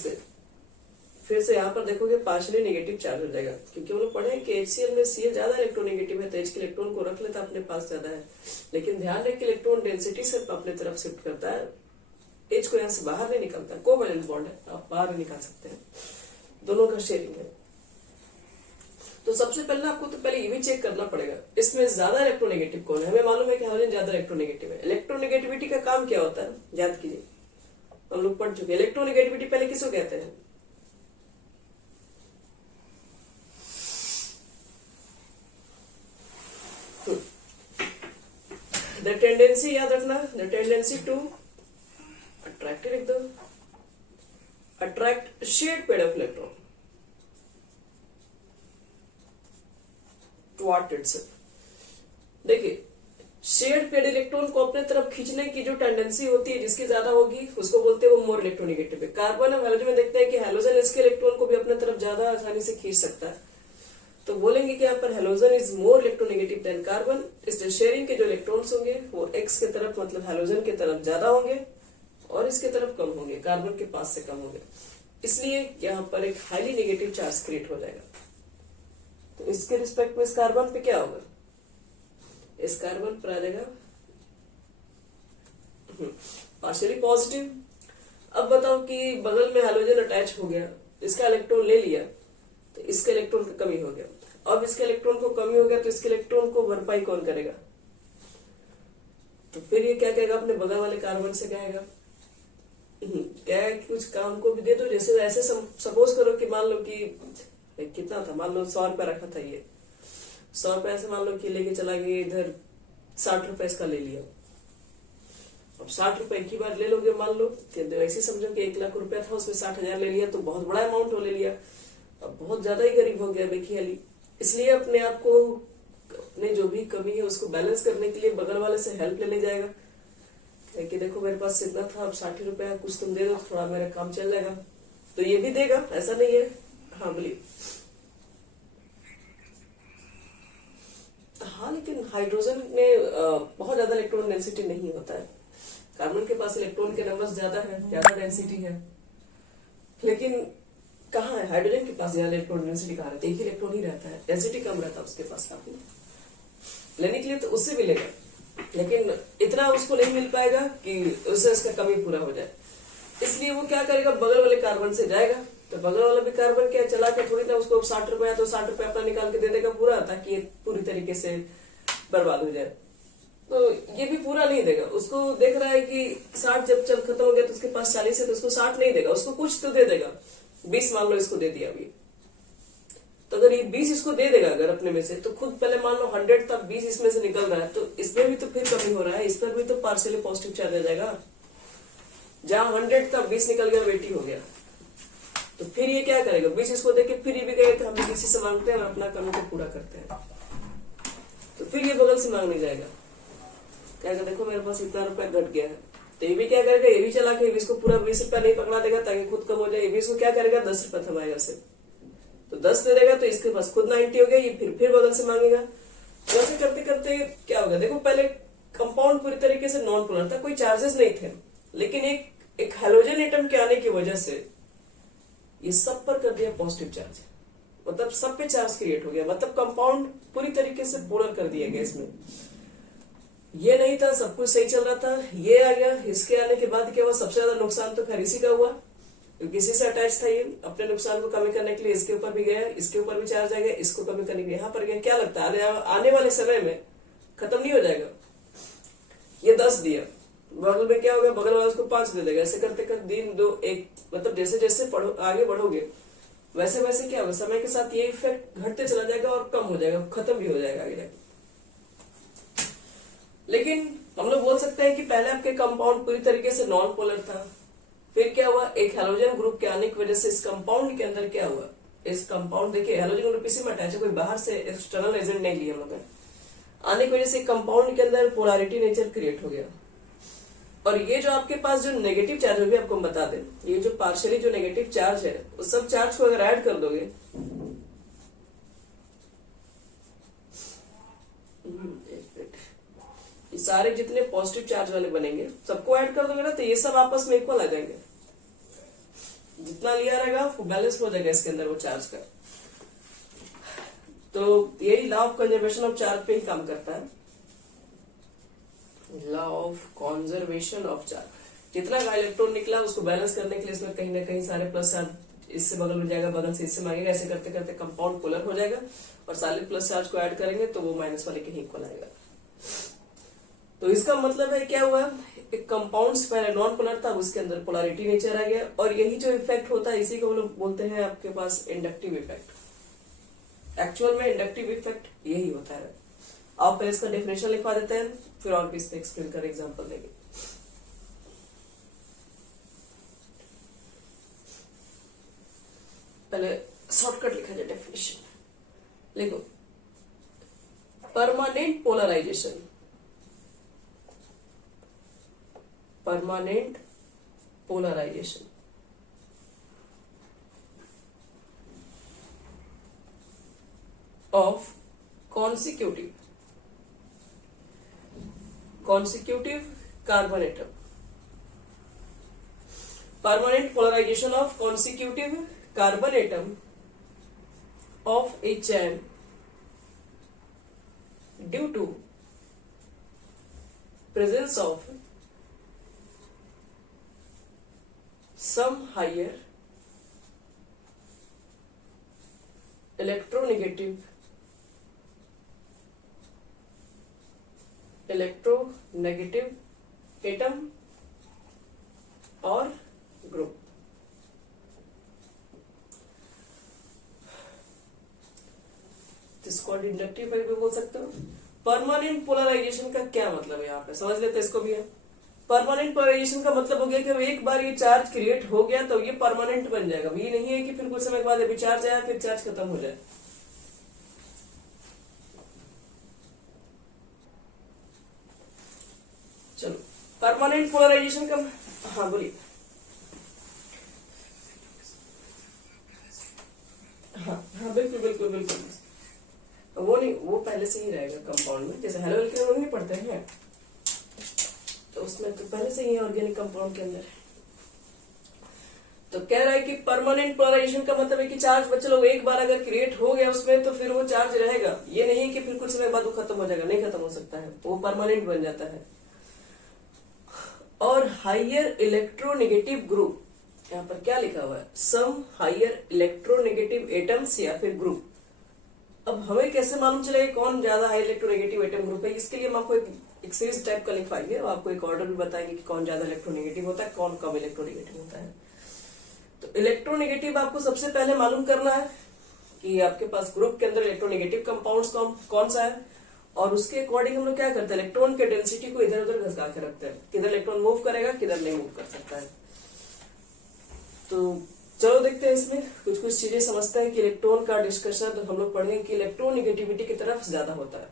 से यहाँ पर देखोगे पार्शियली नेगेटिव चार्ज हो जाएगा, क्योंकि हम लोग पढ़े हैं कि HCl में Cl ज्यादा इलेक्ट्रोनेगेटिव है तो H के इलेक्ट्रॉन को रख लेता अपने पास ज्यादा है, लेकिन ध्यान रखें कि इलेक्ट्रॉन डेंसिटी से अपने तरफ शिफ्ट करता है, H को यहाँ से बाहर नहीं निकलता, कोवैलेंट बॉन्ड है, आप बाहर नहीं निकाल सकते हैं, दोनों का शेयरिंग है। तो सबसे पहले आपको तो पहले ये भी चेक करना पड़ेगा इसमें ज्यादा इलेक्ट्रोनेगेटिव कौन है। हमें मालूम है कि हाइड्रोजन ज्यादा इलेक्ट्रोनेगेटिव है। इलेक्ट्रोनेगेटिविटी का काम क्या होता है, याद कीजिए, हम लोग पढ़ चुके हैं। इलेक्ट्रोनेगेटिविटी पहले किसको कहते हैं, द टेंडेंसी, याद रखना, द टेंडेंसी टू अट्रैक्ट, एकदम attract shared pair of electron toward itself. देखिए शेड पेड इलेक्ट्रॉन को अपने तरफ खींचने की जो टेंडेंसी होती है, जिसकी ज्यादा होगी उसको बोलते हैं वो मोर इलेक्ट्रोनेगेटिव है। कार्बन और हाइड्रोजन में देखते हैं कि हाइड्रोजन इसके इलेक्ट्रॉन को भी अपने तरफ ज्यादा आसानी से खींच सकता है, तो बोलेंगे कि यहाँ पर hydrogen is more electronegative than carbon. इसलिए शेयरिंग के जो इलेक्ट्रॉन्स होंगे वो X के तरफ मतलब हाइड्रोजन के तरफ ज्यादा होंगे और इसके तरफ कम होंगे, कार्बन के पास से कम होंगे, इसलिए यहाँ पर एक हाईली नेगेटिव चार्ज क्रिएट हो जाएगा। तो इसके रिस्पेक्ट में इस कार्बन पे क्या होगा, इस कार्बन पर आ जाएगा पार्शियली पॉजिटिव। अब बताओ कि बगल में हाइड्रोजन अटैच हो गया, इसका इलेक्ट्रॉन ले लिया तो इसके इलेक्ट्रॉन का कमी हो गया। अब इसके इलेक्ट्रॉन को कमी हो गया तो इसके इलेक्ट्रॉन को भरपाई कौन करेगा, तो फिर ये क्या कहेगा, अपने बगल वाले कार्बन से कहेगा क्या है कि कुछ काम को भी दे दो। जैसे ऐसे सपोज करो कि मान लो कि कितना था, मान लो 100 रुपया रखा था, ये 100 रुपया से मान लो कि लेके चला गया इधर 60 रुपए इसका ले लिया। अब 60 रुपए एक ही बार ले लोगे, मान लो ऐसे समझो कि 1 लाख रुपया था उसमें 60,000 ले लिया, तो बहुत बड़ा अमाउंट हो ले लिया, अब बहुत ज्यादा ही गरीब हो गया बेखियाली। इसलिए अपने आप को, अपने जो भी कमी है उसको बैलेंस करने के लिए बगल वाले से हेल्प लेने जाएगा कि देखो मेरे पास इतना था, अब 60 रुपया कुछ तुम दे दो, थोड़ा मेरा काम चल जाएगा, तो ये भी देगा, ऐसा नहीं है। हाँ बोलिए। हाँ, लेकिन हाइड्रोजन में बहुत ज्यादा इलेक्ट्रॉन डेंसिटी नहीं होता है। कार्बन के पास इलेक्ट्रॉन के नंबर ज्यादा है, ज्यादा डेंसिटी है, लेकिन कहाँ है हाइड्रोजन के पास ज्यादा इलेक्ट्रॉन डेंसिटी कहाँ रहती है? एक ही इलेक्ट्रॉन ही रहता है, डेंसिटी कम रहता है उसके पास काफी। लेने के लिए तो उससे मिलेगा, लेकिन इतना उसको नहीं मिल पाएगा कि उससे उसका कमी पूरा हो जाए। इसलिए वो क्या करेगा, बगल वाले कार्बन से जाएगा, तो बगल वाला भी कार्बन क्या चला के थोड़ी ना उसको 60 रुपया तो 60 रुपया अपना निकाल के दे देगा पूरा, ताकि ये पूरी तरीके से बर्बाद हो जाए। तो ये भी पूरा नहीं देगा, उसको देख रहा है कि 60 जब चल खत्म हो गया तो उसके पास 40 है, तो उसको 60 नहीं देगा, उसको कुछ तो दे देगा। 20 मान लो इसको दे दिया अभी, तो अगर ये 20 इसको दे देगा अगर अपने में से, तो खुद पहले मान लो 100 तब 20 इसमें से निकल रहा है, तो इसमें भी तो फिर कमी हो रहा है, इस पर भी तो पार्शियली पॉजिटिव चार्ज आ जाएगा। जहां 100 था 20 निकल गया, 80 हो गया, तो फिर ये क्या करेगा, 20 इसको देके फिर ये भी कहेगा हम किसी से मांगते हैं और अपना कमी को पूरा करते हैं, तो फिर ये बगल से मांगने जाएगा, कहेगा देखो मेरे पास इतना रुपया घट गया है। तो ये भी क्या करेगा, ये भी चला के इसको पूरा 20 रुपया नहीं पकड़ा देगा ताकि खुद कम हो जाए, ये भी इसको क्या करेगा 10 रुपया थमाएगा सिर्फ, तो 10 दे देगा, तो इसके पास खुद 90 हो गया, ये फिर बगल से मांगेगा। तो ऐसे करते करते क्या होगा, देखो पहले कंपाउंड पूरी तरीके से नॉन पोलर था, कोई चार्जेस नहीं थे, लेकिन एक हेलोजन एटम के आने की वजह से ये सब पर कर दिया पॉजिटिव चार्ज, मतलब सब पे चार्ज क्रिएट हो गया, मतलब कंपाउंड पूरी तरीके से पोलर कर दिया गया इसमें। ये नहीं था, सब कुछ सही चल रहा था, ये आ गया, इसके आने के बाद क्या हुआ, सबसे ज्यादा नुकसान तो खैर इसी का हुआ, क्योंकि इसी से अटैच था ये, अपने नुकसान को कमी करने के लिए इसके ऊपर भी गया, इसके ऊपर भी चार्ज आ गया, इसको कमी करने के लिए यहाँ पर गया। क्या लगता है आने वाले समय में खत्म नहीं हो जाएगा? ये 10 दिया, बगल में क्या होगा, बगल वाला उसको 5 दे देगा, ऐसे करते करते 3 2 1, मतलब जैसे जैसे आगे बढ़ोगे वैसे वैसे क्या होगा, समय के साथ ये इफेक्ट घटते चला जाएगा और कम हो जाएगा, खत्म भी हो जाएगा आगे जाके। लेकिन हम लोग बोल सकते हैं कि पहले आपके कंपाउंड पूरी तरीके से नॉन पोलर था, फिर क्या हुआ, एक हेलोजन ग्रुप के आने की वजह से इस कंपाउंड के अंदर क्या हुआ, इस कंपाउंड देखिए हेलोजन ग्रुप इसी में अटैच है, कोई बाहर से एक्सटर्नल एजेंट नहीं लिया हम लोग ने, आने की वजह से कंपाउंड के अंदर पोलैरिटी नेचर क्रिएट हो गया। और ये जो आपके पास जो नेगेटिव चार्ज होगी, आपको हम बता दें, ये जो पार्शियली जो नेगेटिव चार्ज है, उस सब चार्ज को अगर ऐड कर दोगे, ये सारे जितने पॉजिटिव चार्ज वाले बनेंगे सबको ऐड कर दोगे ना, तो ये सब आपस में इक्वल आ जाएंगे, जितना लिया रहेगा वो बैलेंस हो जाएगा इसके अंदर वो चार्ज का। तो यही law of conservation of charge पे ही काम करता है, law of conservation of charge. जितना का इलेक्ट्रॉन निकला उसको बैलेंस करने के लिए इसमें कहीं ना कहीं सारे प्लस चार्ज इससे बगल में जाएगा, बगल से इससे मांगेगा, ऐसे करते करते कंपाउंड पोलर हो जाएगा, और सारे प्लस चार्ज को ऐड करेंगे तो वो माइनस वाले के ही इक्वल आएगा। तो इसका मतलब है क्या हुआ, एक कंपाउंड पहले नॉन पोलर था, उसके अंदर पोलैरिटी नेचर आ गया, और यही जो इफेक्ट होता है इसी को हम लोग बोलते हैं आपके पास इंडक्टिव इफेक्ट। एक्चुअल में इंडक्टिव इफेक्ट यही होता है। आप पहले इसका डेफिनेशन लिखवा देते हैं, फिर और भी इस पे एक्सप्लेन कर एग्जांपल देंगे। पहले शॉर्टकट लिखा जाए डेफिनेशन, लिखो permanent polarisation, permanent polarisation of consecutive carbon atom, permanent polarization of consecutive carbon atom of HM due to presence of some higher electronegative atom और ग्रुप। इसको इंडक्टिव भी बोल सकते हो। परमानेंट पोलराइजेशन का क्या मतलब है, यहाँ पे समझ लेते हैं इसको भी है। परमानेंट पोलराइजेशन का मतलब हो गया कि एक बार ये चार्ज क्रिएट हो गया तो ये परमानेंट बन जाएगा, ये नहीं है कि फिर कुछ समय के बाद अभी चार्ज आया फिर चार्ज खत्म हो जाए। चलो परमानेंट पोलराइजेशन का, हाँ बोलिए। हाँ हाँ बिल्कुल बिल्कुल बिल्कुल, वो नहीं वो पहले से ही रहेगा कंपाउंड में। जैसे हेलो एल्केन हम नहीं पढ़ते हैं, तो उसमें तो पहले से ही ऑर्गेनिक कंपाउंड के अंदर। तो कह रहा है कि परमानेंट पोलराइजेशन का मतलब है कि चार्ज बच्चे लोग एक बार अगर क्रिएट हो गया उसमें तो फिर वो चार्ज रहेगा, ये नहीं कि फिर कुछ समय बाद वो खत्म हो जाएगा, नहीं खत्म हो सकता है, वो परमानेंट बन जाता है। और हाइयर इलेक्ट्रोनेगेटिव ग्रुप, यहाँ पर क्या लिखा हुआ है, सम हाइयर इलेक्ट्रोनेगेटिव एटम्स या फिर ग्रुप। अब हमें कैसे मालूम चलेगा कौन ज्यादा हाई इलेक्ट्रोनेगेटिव एटम ग्रुप है? इसके लिए हम आपको एक सीरीज टाइप का लिखवाएंगे और आपको एक ऑर्डर भी बताएंगे कि कौन ज्यादा इलेक्ट्रोनेगेटिव होता है, कौन कम इलेक्ट्रोनेगेटिव होता है। तो इलेक्ट्रोनेगेटिव आपको सबसे पहले मालूम करना है कि आपके पास ग्रुप के अंदर इलेक्ट्रोनेगेटिव कंपाउंड्स कौन सा है, और उसके अकॉर्डिंग हम लोग क्या करते हैं, इलेक्ट्रॉन के डेंसिटी को इधर उधर घसका के रखते हैं, किधर इलेक्ट्रॉन मूव करेगा किधर नहीं मूव कर सकता है। तो चलो देखते हैं इसमें कुछ कुछ चीजें समझते हैं कि इलेक्ट्रॉन का डिस्कशन हम लोग पढ़ेंगे कि इलेक्ट्रोनेगेटिविटी की तरफ ज्यादा होता है।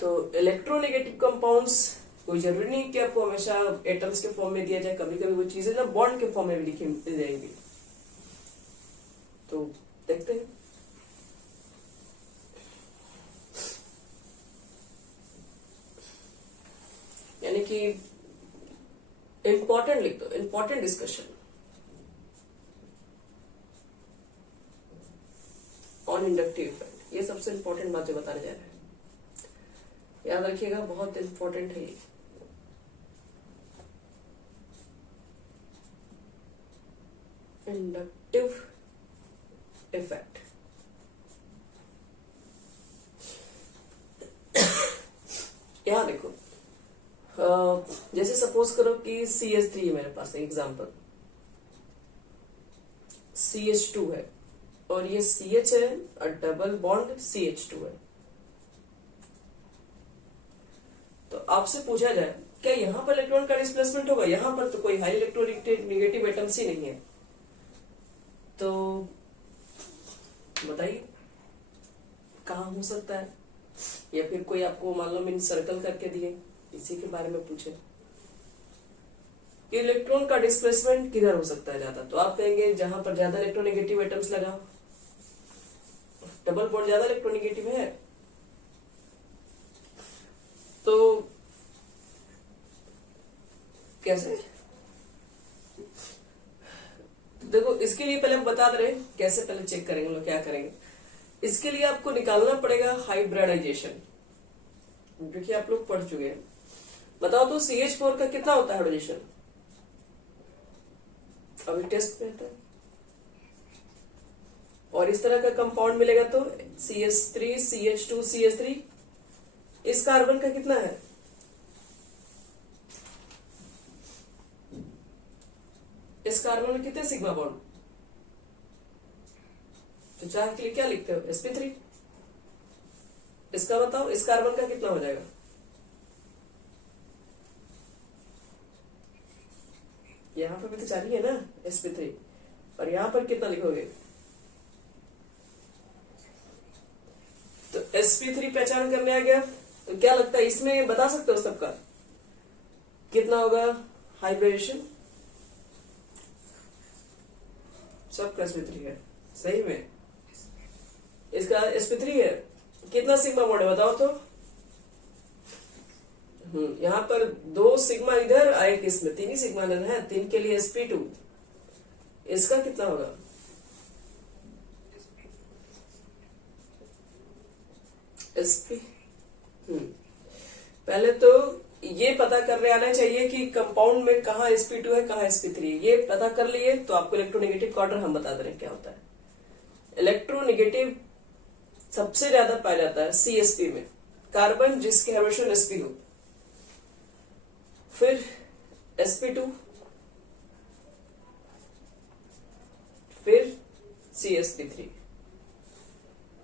तो इलेक्ट्रोनेगेटिव कंपाउंड्स कोई जरूरी नहीं कि आपको हमेशा एटम्स के फॉर्म में दिया जाए, कभी कभी वो चीजें ना बॉन्ड के फॉर्म में भी लिखी मिल जाएंगी। तो देखते हैं। यानी कि इंपॉर्टेंट लिख दो, important discussion on inductive effect, ये सबसे इंपॉर्टेंट बातें बताने जा रहे हैं, याद रखिएगा, बहुत इंपॉर्टेंट है ये। इंडक्टिव इफेक्ट, यहां देखो, जैसे सपोज करो कि CH3 है मेरे पास, एग्जांपल CH2 है और ये CH है और डबल बॉन्ड CH2 है। तो आपसे पूछा जाए क्या यहां पर इलेक्ट्रॉन का डिस्प्लेसमेंट होगा? यहां पर तो कोई हाई इलेक्ट्रोनेगेटिव एटम्स ही नहीं है, तो बताइए कहां हो सकता है? या फिर कोई आपको मान लो मैंने सर्कल करके दिए, इसी के बारे में पूछे कि इलेक्ट्रॉन का डिस्प्लेसमेंट किधर हो सकता है ज्यादा, तो आप कहेंगे जहां पर ज्यादा इलेक्ट्रोनेगेटिव एटम्स लगा, डबल बॉन्ड ज्यादा इलेक्ट्रोनेगेटिव है। तो कैसे? देखो इसके लिए पहले हम बता दे रहे हैं कैसे, पहले चेक करेंगे लोग क्या करेंगे। इसके लिए आपको निकालना पड़ेगा हाइब्रिडाइजेशन, जो कि आप लोग पढ़ चुके हैं। बताओ तो CH4 का कितना होता है हाइब्रिडाइजेशन? अभी टेस्ट में है। और इस तरह का कंपाउंड मिलेगा तो CH3 CH2 CH3, इस कार्बन का कितना है? इस कार्बन में कितने सिग्मा बॉन्ड? तो 4 के लिए क्या लिखते हो? sp3। इसका बताओ, इस कार्बन का कितना हो जाएगा? यहां पर भी तो 4 ही है ना, sp3, और यहां पर कितना लिखोगे? तो sp3 पहचान करने आ गया। तो क्या लगता है इसमें बता सकते हो सबका कितना होगा हाइब्रिडेशन? सबका sp3 है, सही में इसका sp3 है। कितना सिग्मा बॉन्ड है बताओ तो? यहाँ पर 2 सिग्मा इधर आए, किसमें 3 ही सिग्मा इधर है, 3 के लिए sp2, इसका कितना होगा? sp पहले तो ये पता करने आना चाहिए कि कंपाउंड में कहाँ sp2 है कहाँ sp3 है, ये पता कर लिए तो आपको इलेक्ट्रोनेगेटिव का ऑर्डर हम बता दे रहे हैं क्या होता है। इलेक्ट्रोनेगेटिव सबसे ज्यादा पाया जाता है CsP में, कार्बन जिसके हाइब्रिडेशन sp हो, फिर sp2, फिर CsP3।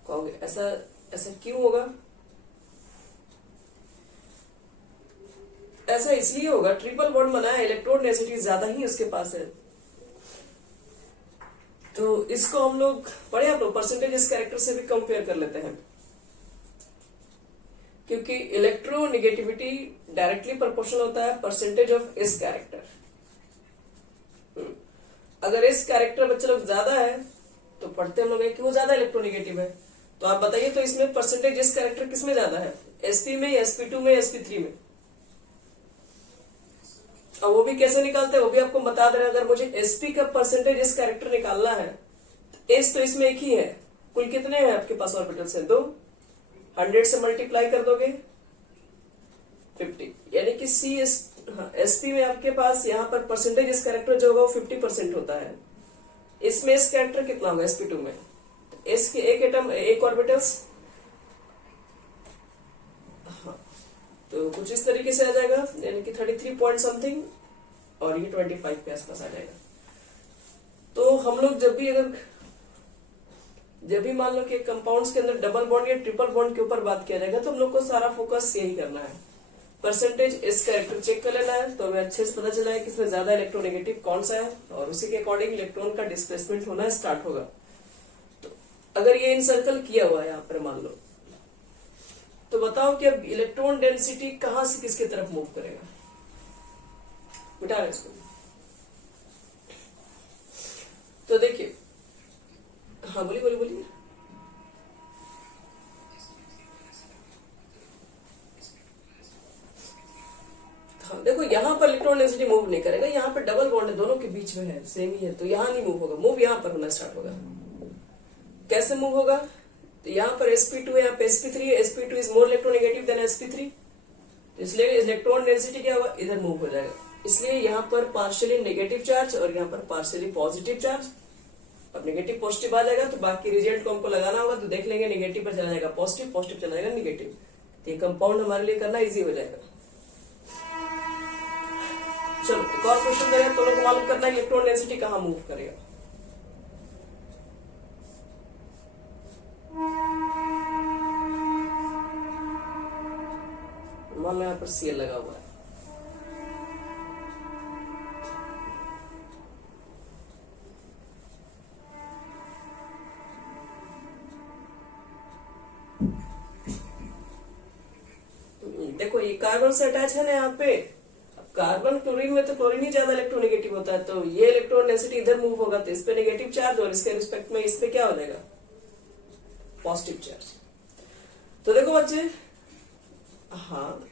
कहोगे ऐसा ऐसा क्यों होगा? ऐसा इसलिए होगा, ट्रिपल बॉन्ड बना है, इलेक्ट्रॉन डेंसिटी ज्यादा ही उसके पास है। तो इसको हम लोग पढ़े, आप लोग परसेंटेज इस कैरेक्टर से भी कंपेयर कर लेते हैं, क्योंकि इलेक्ट्रोनेगेटिविटी डायरेक्टली प्रोपोर्शनल होता है परसेंटेज ऑफ इस कैरेक्टर। अगर इस कैरेक्टर बच्चे लोग ज्यादा है तो पढ़ते हम लोग कि वो ज्यादा इलेक्ट्रोनेगेटिव है, तो आप बताइए, तो इसमें परसेंटेज इस कैरेक्टर किसमें ज्यादा है, sp में, sp2 में, sp3 में? और वो भी कैसे निकालते हैं वो भी आपको बता दे रहे हैं। अगर मुझे sp का परसेंटेज इस कैरेक्टर निकालना है, s तो इसमें एक ही है, कुल कितने हैं आपके पास ऑर्बिटल्स हैं? 2। 100 से मल्टीप्लाई कर दोगे 50, यानी कि sp में आपके पास यहाँ पर परसेंटेज इस कैरेक्टर जो होगा वो 50% होता है। इसमें इस कैरेक्टर कितना होगा sp2 में? s के एक एटम, एक ऑर्बिटल्स, हाँ, तो कुछ इस तरीके से आ जाएगा, यानी कि 33 पॉइंट समथिंग, और ये 25 के आसपास आ जाएगा। तो हम लोग जब भी मान लो कि कंपाउंड्स के अंदर डबल बॉन्ड या ट्रिपल बॉन्ड के ऊपर बात किया जाएगा, तो हम लोग को सारा फोकस यही करना है, परसेंटेज इस कैरेक्टर चेक कर लेना है, तो हमें अच्छे से पता चला है कि इसमें ज्यादा इलेक्ट्रोनेगेटिव कौन सा है, और उसी के अकॉर्डिंग इलेक्ट्रॉन का डिस्प्लेसमेंट होना स्टार्ट होगा। तो अगर ये इनसर्कल किया हुआ है यहाँ पर मान लो, तो बताओ कि अब इलेक्ट्रॉन डेंसिटी कहां से किसकी तरफ मूव करेगा? मिटा रहे इसको। तो देखिए, हाँ बोलिए बोलिए बोलिए। हाँ देखो, यहाँ पर इलेक्ट्रॉन डेंसिटी मूव नहीं करेगा, यहाँ पर डबल बॉन्ड है, दोनों के बीच में है, सेम ही है, तो यहाँ नहीं मूव होगा, मूव यहाँ पर होना स्टार्ट होगा। कैसे मूव होगा? तो यहाँ पर sp2 है, यहाँ पे sp3 है, sp2 is more electronegative than sp3, इसलिए इलेक्ट्रॉन डेंसिटी क्या होगा? इधर मूव हो जाएगा। इसलिए यहाँ पर पार्शियली नेगेटिव चार्ज और यहाँ पर पार्शियली पॉजिटिव चार्ज, अब नेगेटिव पॉजिटिव आ जाएगा तो बाकी रिजल्ट को हमको लगाना होगा, तो देख लेंगे नेगेटिव पर चला जाएगा पॉजिटिव, पॉजिटिव चला जाएगा नेगेटिव, तो ये कंपाउंड हमारे लिए करना इजी हो जाएगा। चलो एक और क्वेश्चन दे रहे हैं, तो लोग मालूम करना है इलेक्ट्रॉन डेंसिटी कहाँ मूव करेगा। मान लो यहाँ पर Cl लगा हुआ है, देखो ये कार्बन से अटैच है ना यहाँ पे, अब कार्बन क्लोरीन में तो क्लोरीन ही ज्यादा इलेक्ट्रोनेगेटिव होता है, तो ये इलेक्ट्रॉन डेंसिटी इधर मूव होगा, तो इस पे नेगेटिव चार्ज और इसके रिस्पेक्ट में इस पे क्या हो जाएगा? Positive charge. तो देखो बच्चे, हाँ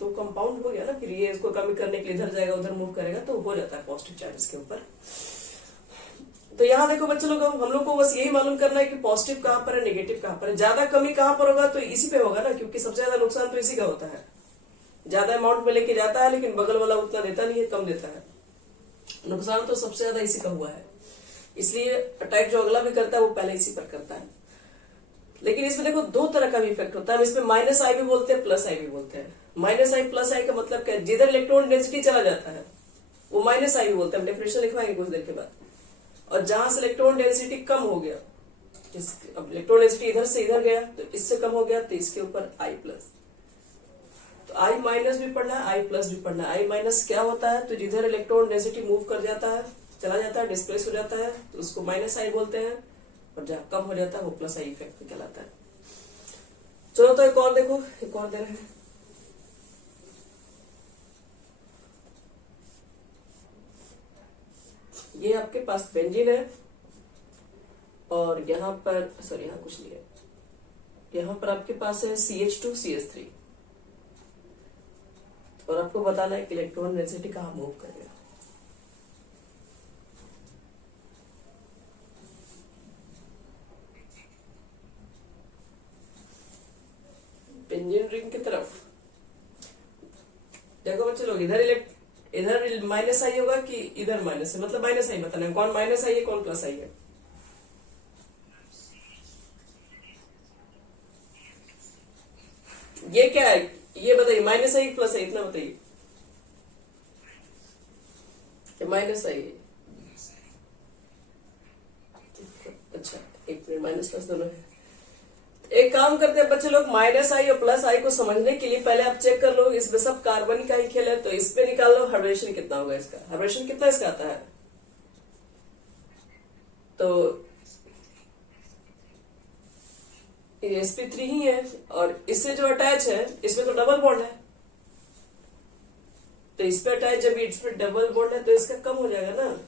तो कंपाउंड हो गया ना, फिर ये इसको कमी करने के लिए इधर जाएगा उधर मूव करेगा, तो हो जाता है पॉजिटिव चार्ज इसके ऊपर। तो यहाँ देखो बच्चे लोग, हम लोग को बस यही मालूम करना है कि पॉजिटिव कहाँ पर है, नेगेटिव कहाँ पर है। ज्यादा कमी कहाँ पर होगा? तो इसी पे होगा ना, क्योंकि सबसे ज्यादा नुकसान तो इसी का होता है। ज्यादा अमाउंट में लेके जाता है लेकिन बगल वाला उतना देता नहीं है, कम देता है, नुकसान तो सबसे ज्यादा इसी का हुआ है। इसलिए अटैक जो अगला भी करता है वो पहले इसी पर करता है। लेकिन इसमें देखो दो तरह का भी इफेक्ट होता है, इसमें माइनस आई भी बोलते हैं, प्लस आई भी बोलते हैं। माइनस आई प्लस आई का मतलब क्या है? जिधर इलेक्ट्रॉन डेंसिटी चला जाता है वो माइनस आई भी बोलते हैं, हम डेफिनेशन लिखवाएंगे कुछ देर के बाद। और जहां से इलेक्ट्रॉन डेंसिटी कम हो गया, अब इलेक्ट्रॉन डेंसिटी इधर से इधर गया तो इससे कम हो गया, तो इसके ऊपर आई प्लस। तो आई माइनस भी पढ़ना है, आई प्लस भी पढ़ना है। आई माइनस क्या होता है? तो जिधर इलेक्ट्रॉन डेंसिटी मूव कर जाता है, चला जाता है, डिस्प्लेस हो जाता है, तो उसको माइनस आई बोलते हैं, और जहां कम हो जाता है वो प्लस आई इफेक्ट कहलाता है। चलो तो एक और देखो, एक और दे रहे हैं, ये आपके पास बेंजीन है, और यहाँ पर सॉरी यहाँ कुछ नहीं है, यहाँ पर आपके पास है CH2 CH3, और आपको बताना है कि इलेक्ट्रॉन डेंसिटी कहाँ मूव करेगा। बेंजीन रिंग की तरफ देखो बच्चे लोग, इधर माइनस आई होगा कि इधर माइनस है, मतलब माइनस आई बताना है, कौन माइनस आई है कौन प्लस आई है। ये क्या है ये बताइए, माइनस आई प्लस आई, इतना बताइए। माइनस आई है, अच्छा एक मिनट, माइनस प्लस दोनों है। एक काम करते हैं बच्चे लोग, माइनस आई और प्लस आई को समझने के लिए पहले आप चेक कर लो, इसमें सब कार्बन का ही खेल है, तो इस पे निकाल लो हाइब्रिडेशन कितना होगा इसका। हाइब्रिडेशन कितना इसका आता है? तो ये sp3 ही है, और इससे जो अटैच है इसमें तो डबल बॉन्ड है, तो इस पे अटैच जब इस पे डबल बॉन्ड है तो इसका कम हो जाएगा ना।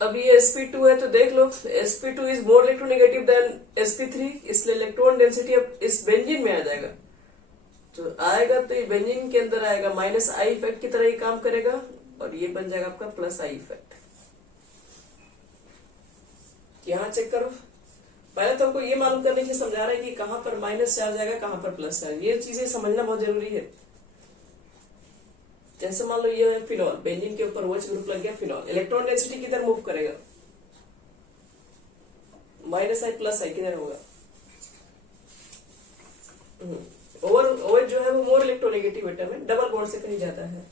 अब ये sp2 है तो देख लो, sp2 is more electronegative than sp3, इसलिए इलेक्ट्रॉन डेंसिटी अब इस बेंजीन में आ जाएगा। तो आएगा तो ये बेंजीन के अंदर आएगा, माइनस आई इफेक्ट की तरह ही काम करेगा और ये बन जाएगा आपका प्लस आई इफेक्ट। यहां चेक करो, पहले तो हमको ये मालूम करने की समझा रहा है कि कहां पर माइनस चार्ज आएगा, कहां पर प्लस चार्ज, ये चीजें समझना बहुत जरूरी है। जैसे मान लो ये है फिनॉल, बेंजीन के ऊपर OH ग्रुप लग गया फिनॉल, इलेक्ट्रॉन डेंसिटी किधर मूव करेगा, माइनस आई प्लस आई किधर होगा, ओवर OH जो है वो मोर इलेक्ट्रोनेगेटिव एटम है, डबल बॉन्ड से कहीं जाता है,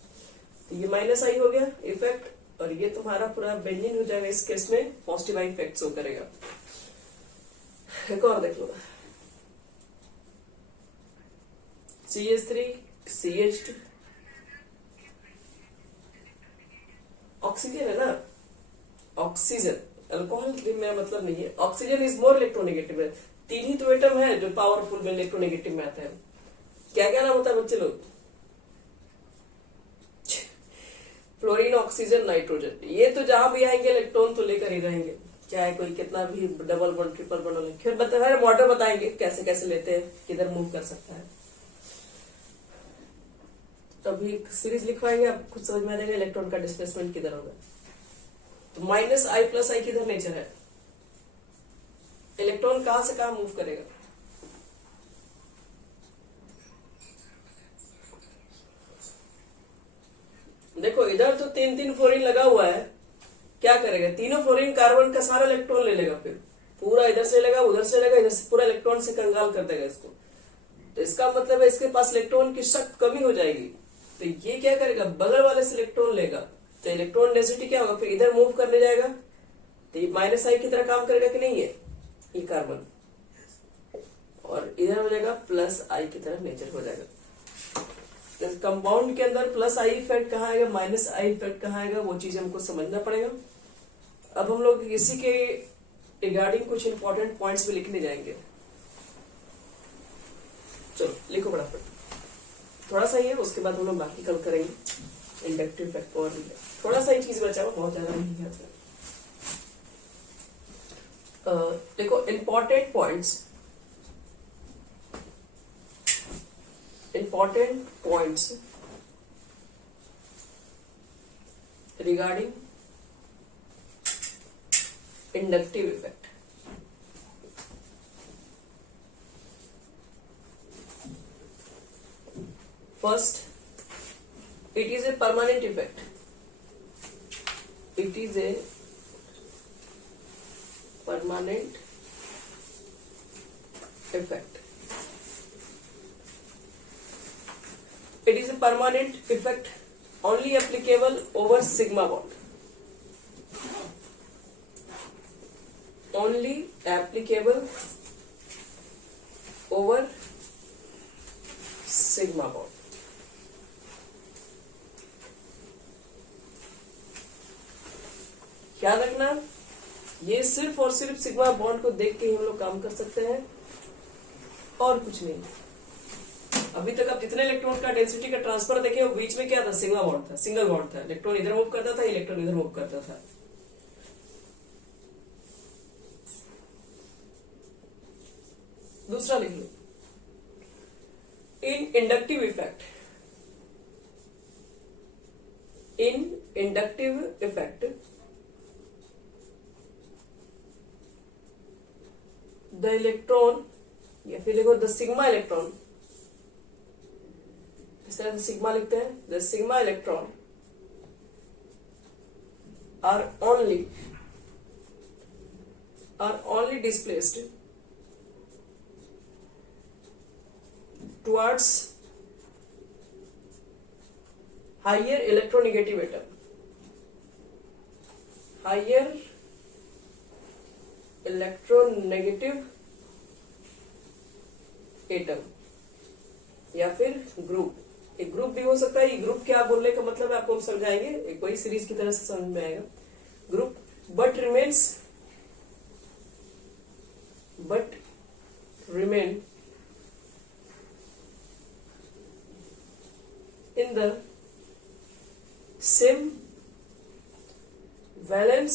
तो ये माइनस आई हो गया इफेक्ट, और ये तुम्हारा पूरा बेंजीन हो जाएगा, इस केस में पॉजिटिव आई इफेक्ट शो करेगा। एक और देख लो, CH3 CH2, ऑक्सीजन है ना, ऑक्सीजन, अल्कोहल मेरा मतलब नहीं है, ऑक्सीजन इज मोर इलेक्ट्रोनेगेटिव है। तीन ही तो एटम है जो पावरफुल में इलेक्ट्रोनेगेटिव में आता है, क्या क्या नाम होता है बच्चे लोग, फ्लोरीन ऑक्सीजन नाइट्रोजन, ये तो जहां भी आएंगे इलेक्ट्रॉन तो लेकर ही रहेंगे, चाहे कोई कितना भी डबल बॉन्ड ट्रिपल बॉन्ड ले। फिर बताए मॉडल बताएंगे कैसे कैसे लेते हैं, किधर मूव कर सकता है, तभी सीरीज लिखवाएंगे, आप खुद समझ में आ जाएगा इलेक्ट्रॉन का डिस्प्लेसमेंट किधर होगा। तो माइनस आई प्लस आई किधर नेचर है, इलेक्ट्रॉन कहां से कहां मूव करेगा, देखो इधर तो तीन तीन फ्लोरीन लगा हुआ है, क्या करेगा, तीनों फ्लोरीन कार्बन का सारा इलेक्ट्रॉन ले लेगा, फिर पूरा इधर से लेगा उधर से लेगा, इधर से पूरा इलेक्ट्रॉन से कंगाल कर देगा इसको, तो इसका मतलब है इसके पास इलेक्ट्रॉन की शक्ति कमी हो जाएगी। तो ये क्या करेगा, बगल वाले से इलेक्ट्रॉन लेगा, तो इलेक्ट्रॉन डेंसिटी क्या होगा, फिर इधर मूव करने जाएगा, तो ये माइनस आई की तरह काम करेगा कि नहीं है ये कार्बन, और इधर हो जाएगा प्लस आई की तरह नेचर हो जाएगा। कंपाउंड के अंदर प्लस आई इफेक्ट कहाँ आएगा, माइनस आई इफेक्ट कहाँ आएगा, वो चीज हमको समझना पड़ेगा। अब हम लोग इसी के रिगार्डिंग कुछ इंपॉर्टेंट पॉइंट्स भी लिखने जाएंगे। चलो लिखो फटाफट, थोड़ा सा ही है, उसके बाद हम लोग बाकी कल करेंगे इंडक्टिव इफेक्ट, और थोड़ा सा ही चीज बचा हुआ, बहुत ज्यादा नहीं है। देखो important points, important points regarding inductive effect. First, it is a permanent effect. It is a permanent effect. It is a permanent effect only applicable over sigma bond. Only applicable over sigma bond. ख्याल रखना, ये सिर्फ और सिर्फ sigma bond को देख के ही हम लोग काम कर सकते हैं, और कुछ नहीं। अभी तक आप जितने इलेक्ट्रॉन का डेंसिटी का ट्रांसफर देखे, वो बीच में क्या था, सिग्मा बॉन्ड था, सिंगल बॉन्ड था, इलेक्ट्रॉन इधर मूव करता था, इलेक्ट्रॉन इधर मूव करता था। दूसरा लिख लो, in inductive effect, in inductive effect the electron, या फिर लिखो द सिग्मा इलेक्ट्रॉन, इस तरह से सिग्मा लिखते हैं, the sigma electron are only displaced towards higher electronegative atom, higher electronegative atom, या फिर ग्रुप। एक ग्रुप भी हो सकता है, ये ग्रुप क्या बोलने का मतलब है आपको हम समझाएंगे, एक कोई सीरीज की तरह से समझ में आएगा group, but remain in the same valence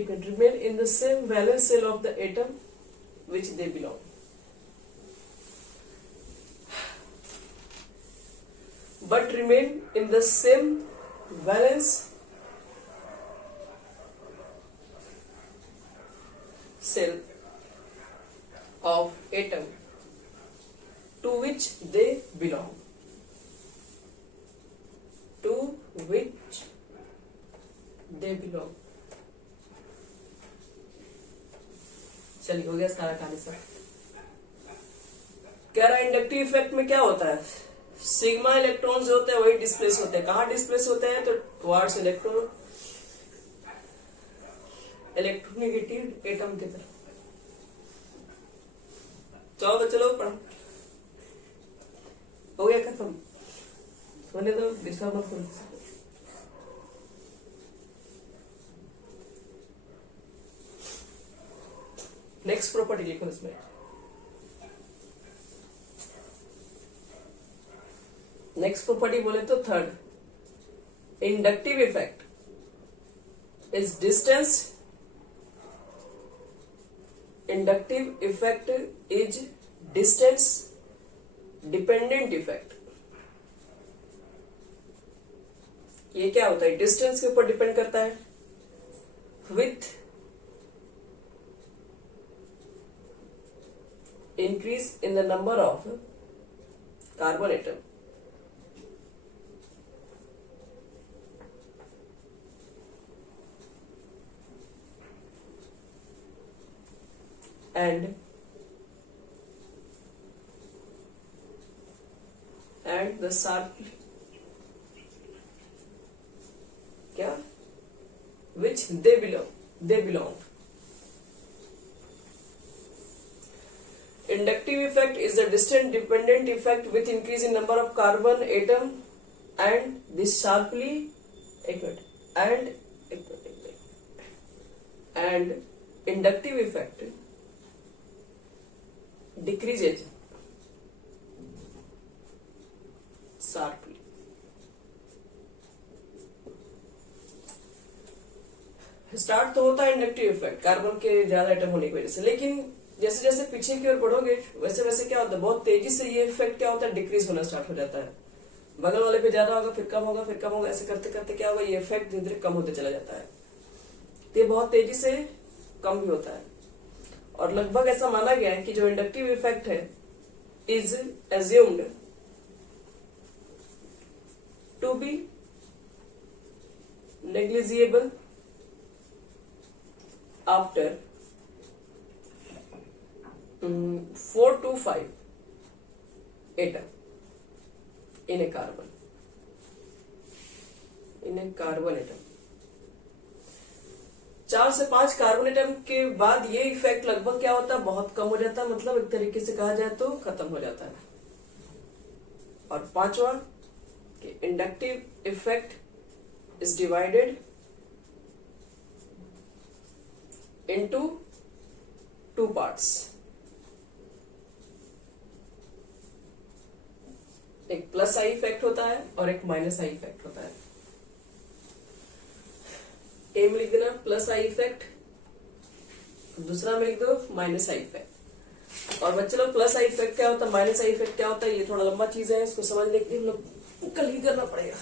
एक मिनट, remain in the same valence shell of the atom which they belong. But remain in the same valence shell of atom to which they belong. To which they belong. चलिए हो गया सारा कहानी sir. कह रहा है इंडक्टिव इफेक्ट में क्या होता है, सिग्मा इलेक्ट्रॉन जो होते हैं वही डिस्प्लेस होते हैं. कहाँ डिस्प्लेस होते हैं तो टुवार्ड्स इलेक्ट्रोनेगेटिव एटम की तरफ. चलो तो चलो पढ़ो, हो गया खत्म. होने दो, डिस्टर्ब मत करो. नेक्स्ट प्रॉपर्टी लिखो इसमें. नेक्स्ट प्रॉपर्टी बोले तो third, inductive effect is distance. Inductive effect is distance dependent effect. ये क्या होता है, डिस्टेंस के ऊपर डिपेंड करता है with increase in the number of carbon atom. and the sharp क्या which they belong. Inductive effect is a distant dependent effect with increase in number of carbon atom and this sharply and inductive effect decreases sharply. Start तो होता है inductive effect carbon के ज्यादा atom होने की वजह से, लेकिन जैसे जैसे पीछे की ओर बढ़ोगे वैसे वैसे क्या होता है, बहुत तेजी से ये इफेक्ट क्या होता है, डिक्रीज होना स्टार्ट हो जाता है. बगल वाले पे ज्यादा होगा, फिर कम होगा, फिर कम होगा, ऐसे करते करते क्या होगा, ये इफेक्ट धीरे धीरे कम होते चला जाता है. तो ये बहुत तेजी से कम भी होता है. और लगभग ऐसा माना गया है कि जो इंडक्टिव इफेक्ट है is assumed to be negligible after 4 to 5 atom in a carbon atom. 4 से 5 कार्बन एटम के बाद ये इफेक्ट लगभग क्या होता है, बहुत कम हो जाता है. मतलब एक तरीके से कहा जाए तो खत्म हो जाता है. और पांचवा कि inductive effect is divided into 2 parts. एक प्लस आई इफेक्ट होता है और एक माइनस आई इफेक्ट होता है. ए में लिख देना प्लस आई इफेक्ट, दूसरा में लिख दो माइनस आई इफेक्ट. और बच्चे लोग प्लस आई इफेक्ट क्या होता है, माइनस आई इफेक्ट क्या होता है, ये थोड़ा लंबा चीज है, इसको समझने के लिए हम लोग कल ही करना पड़ेगा.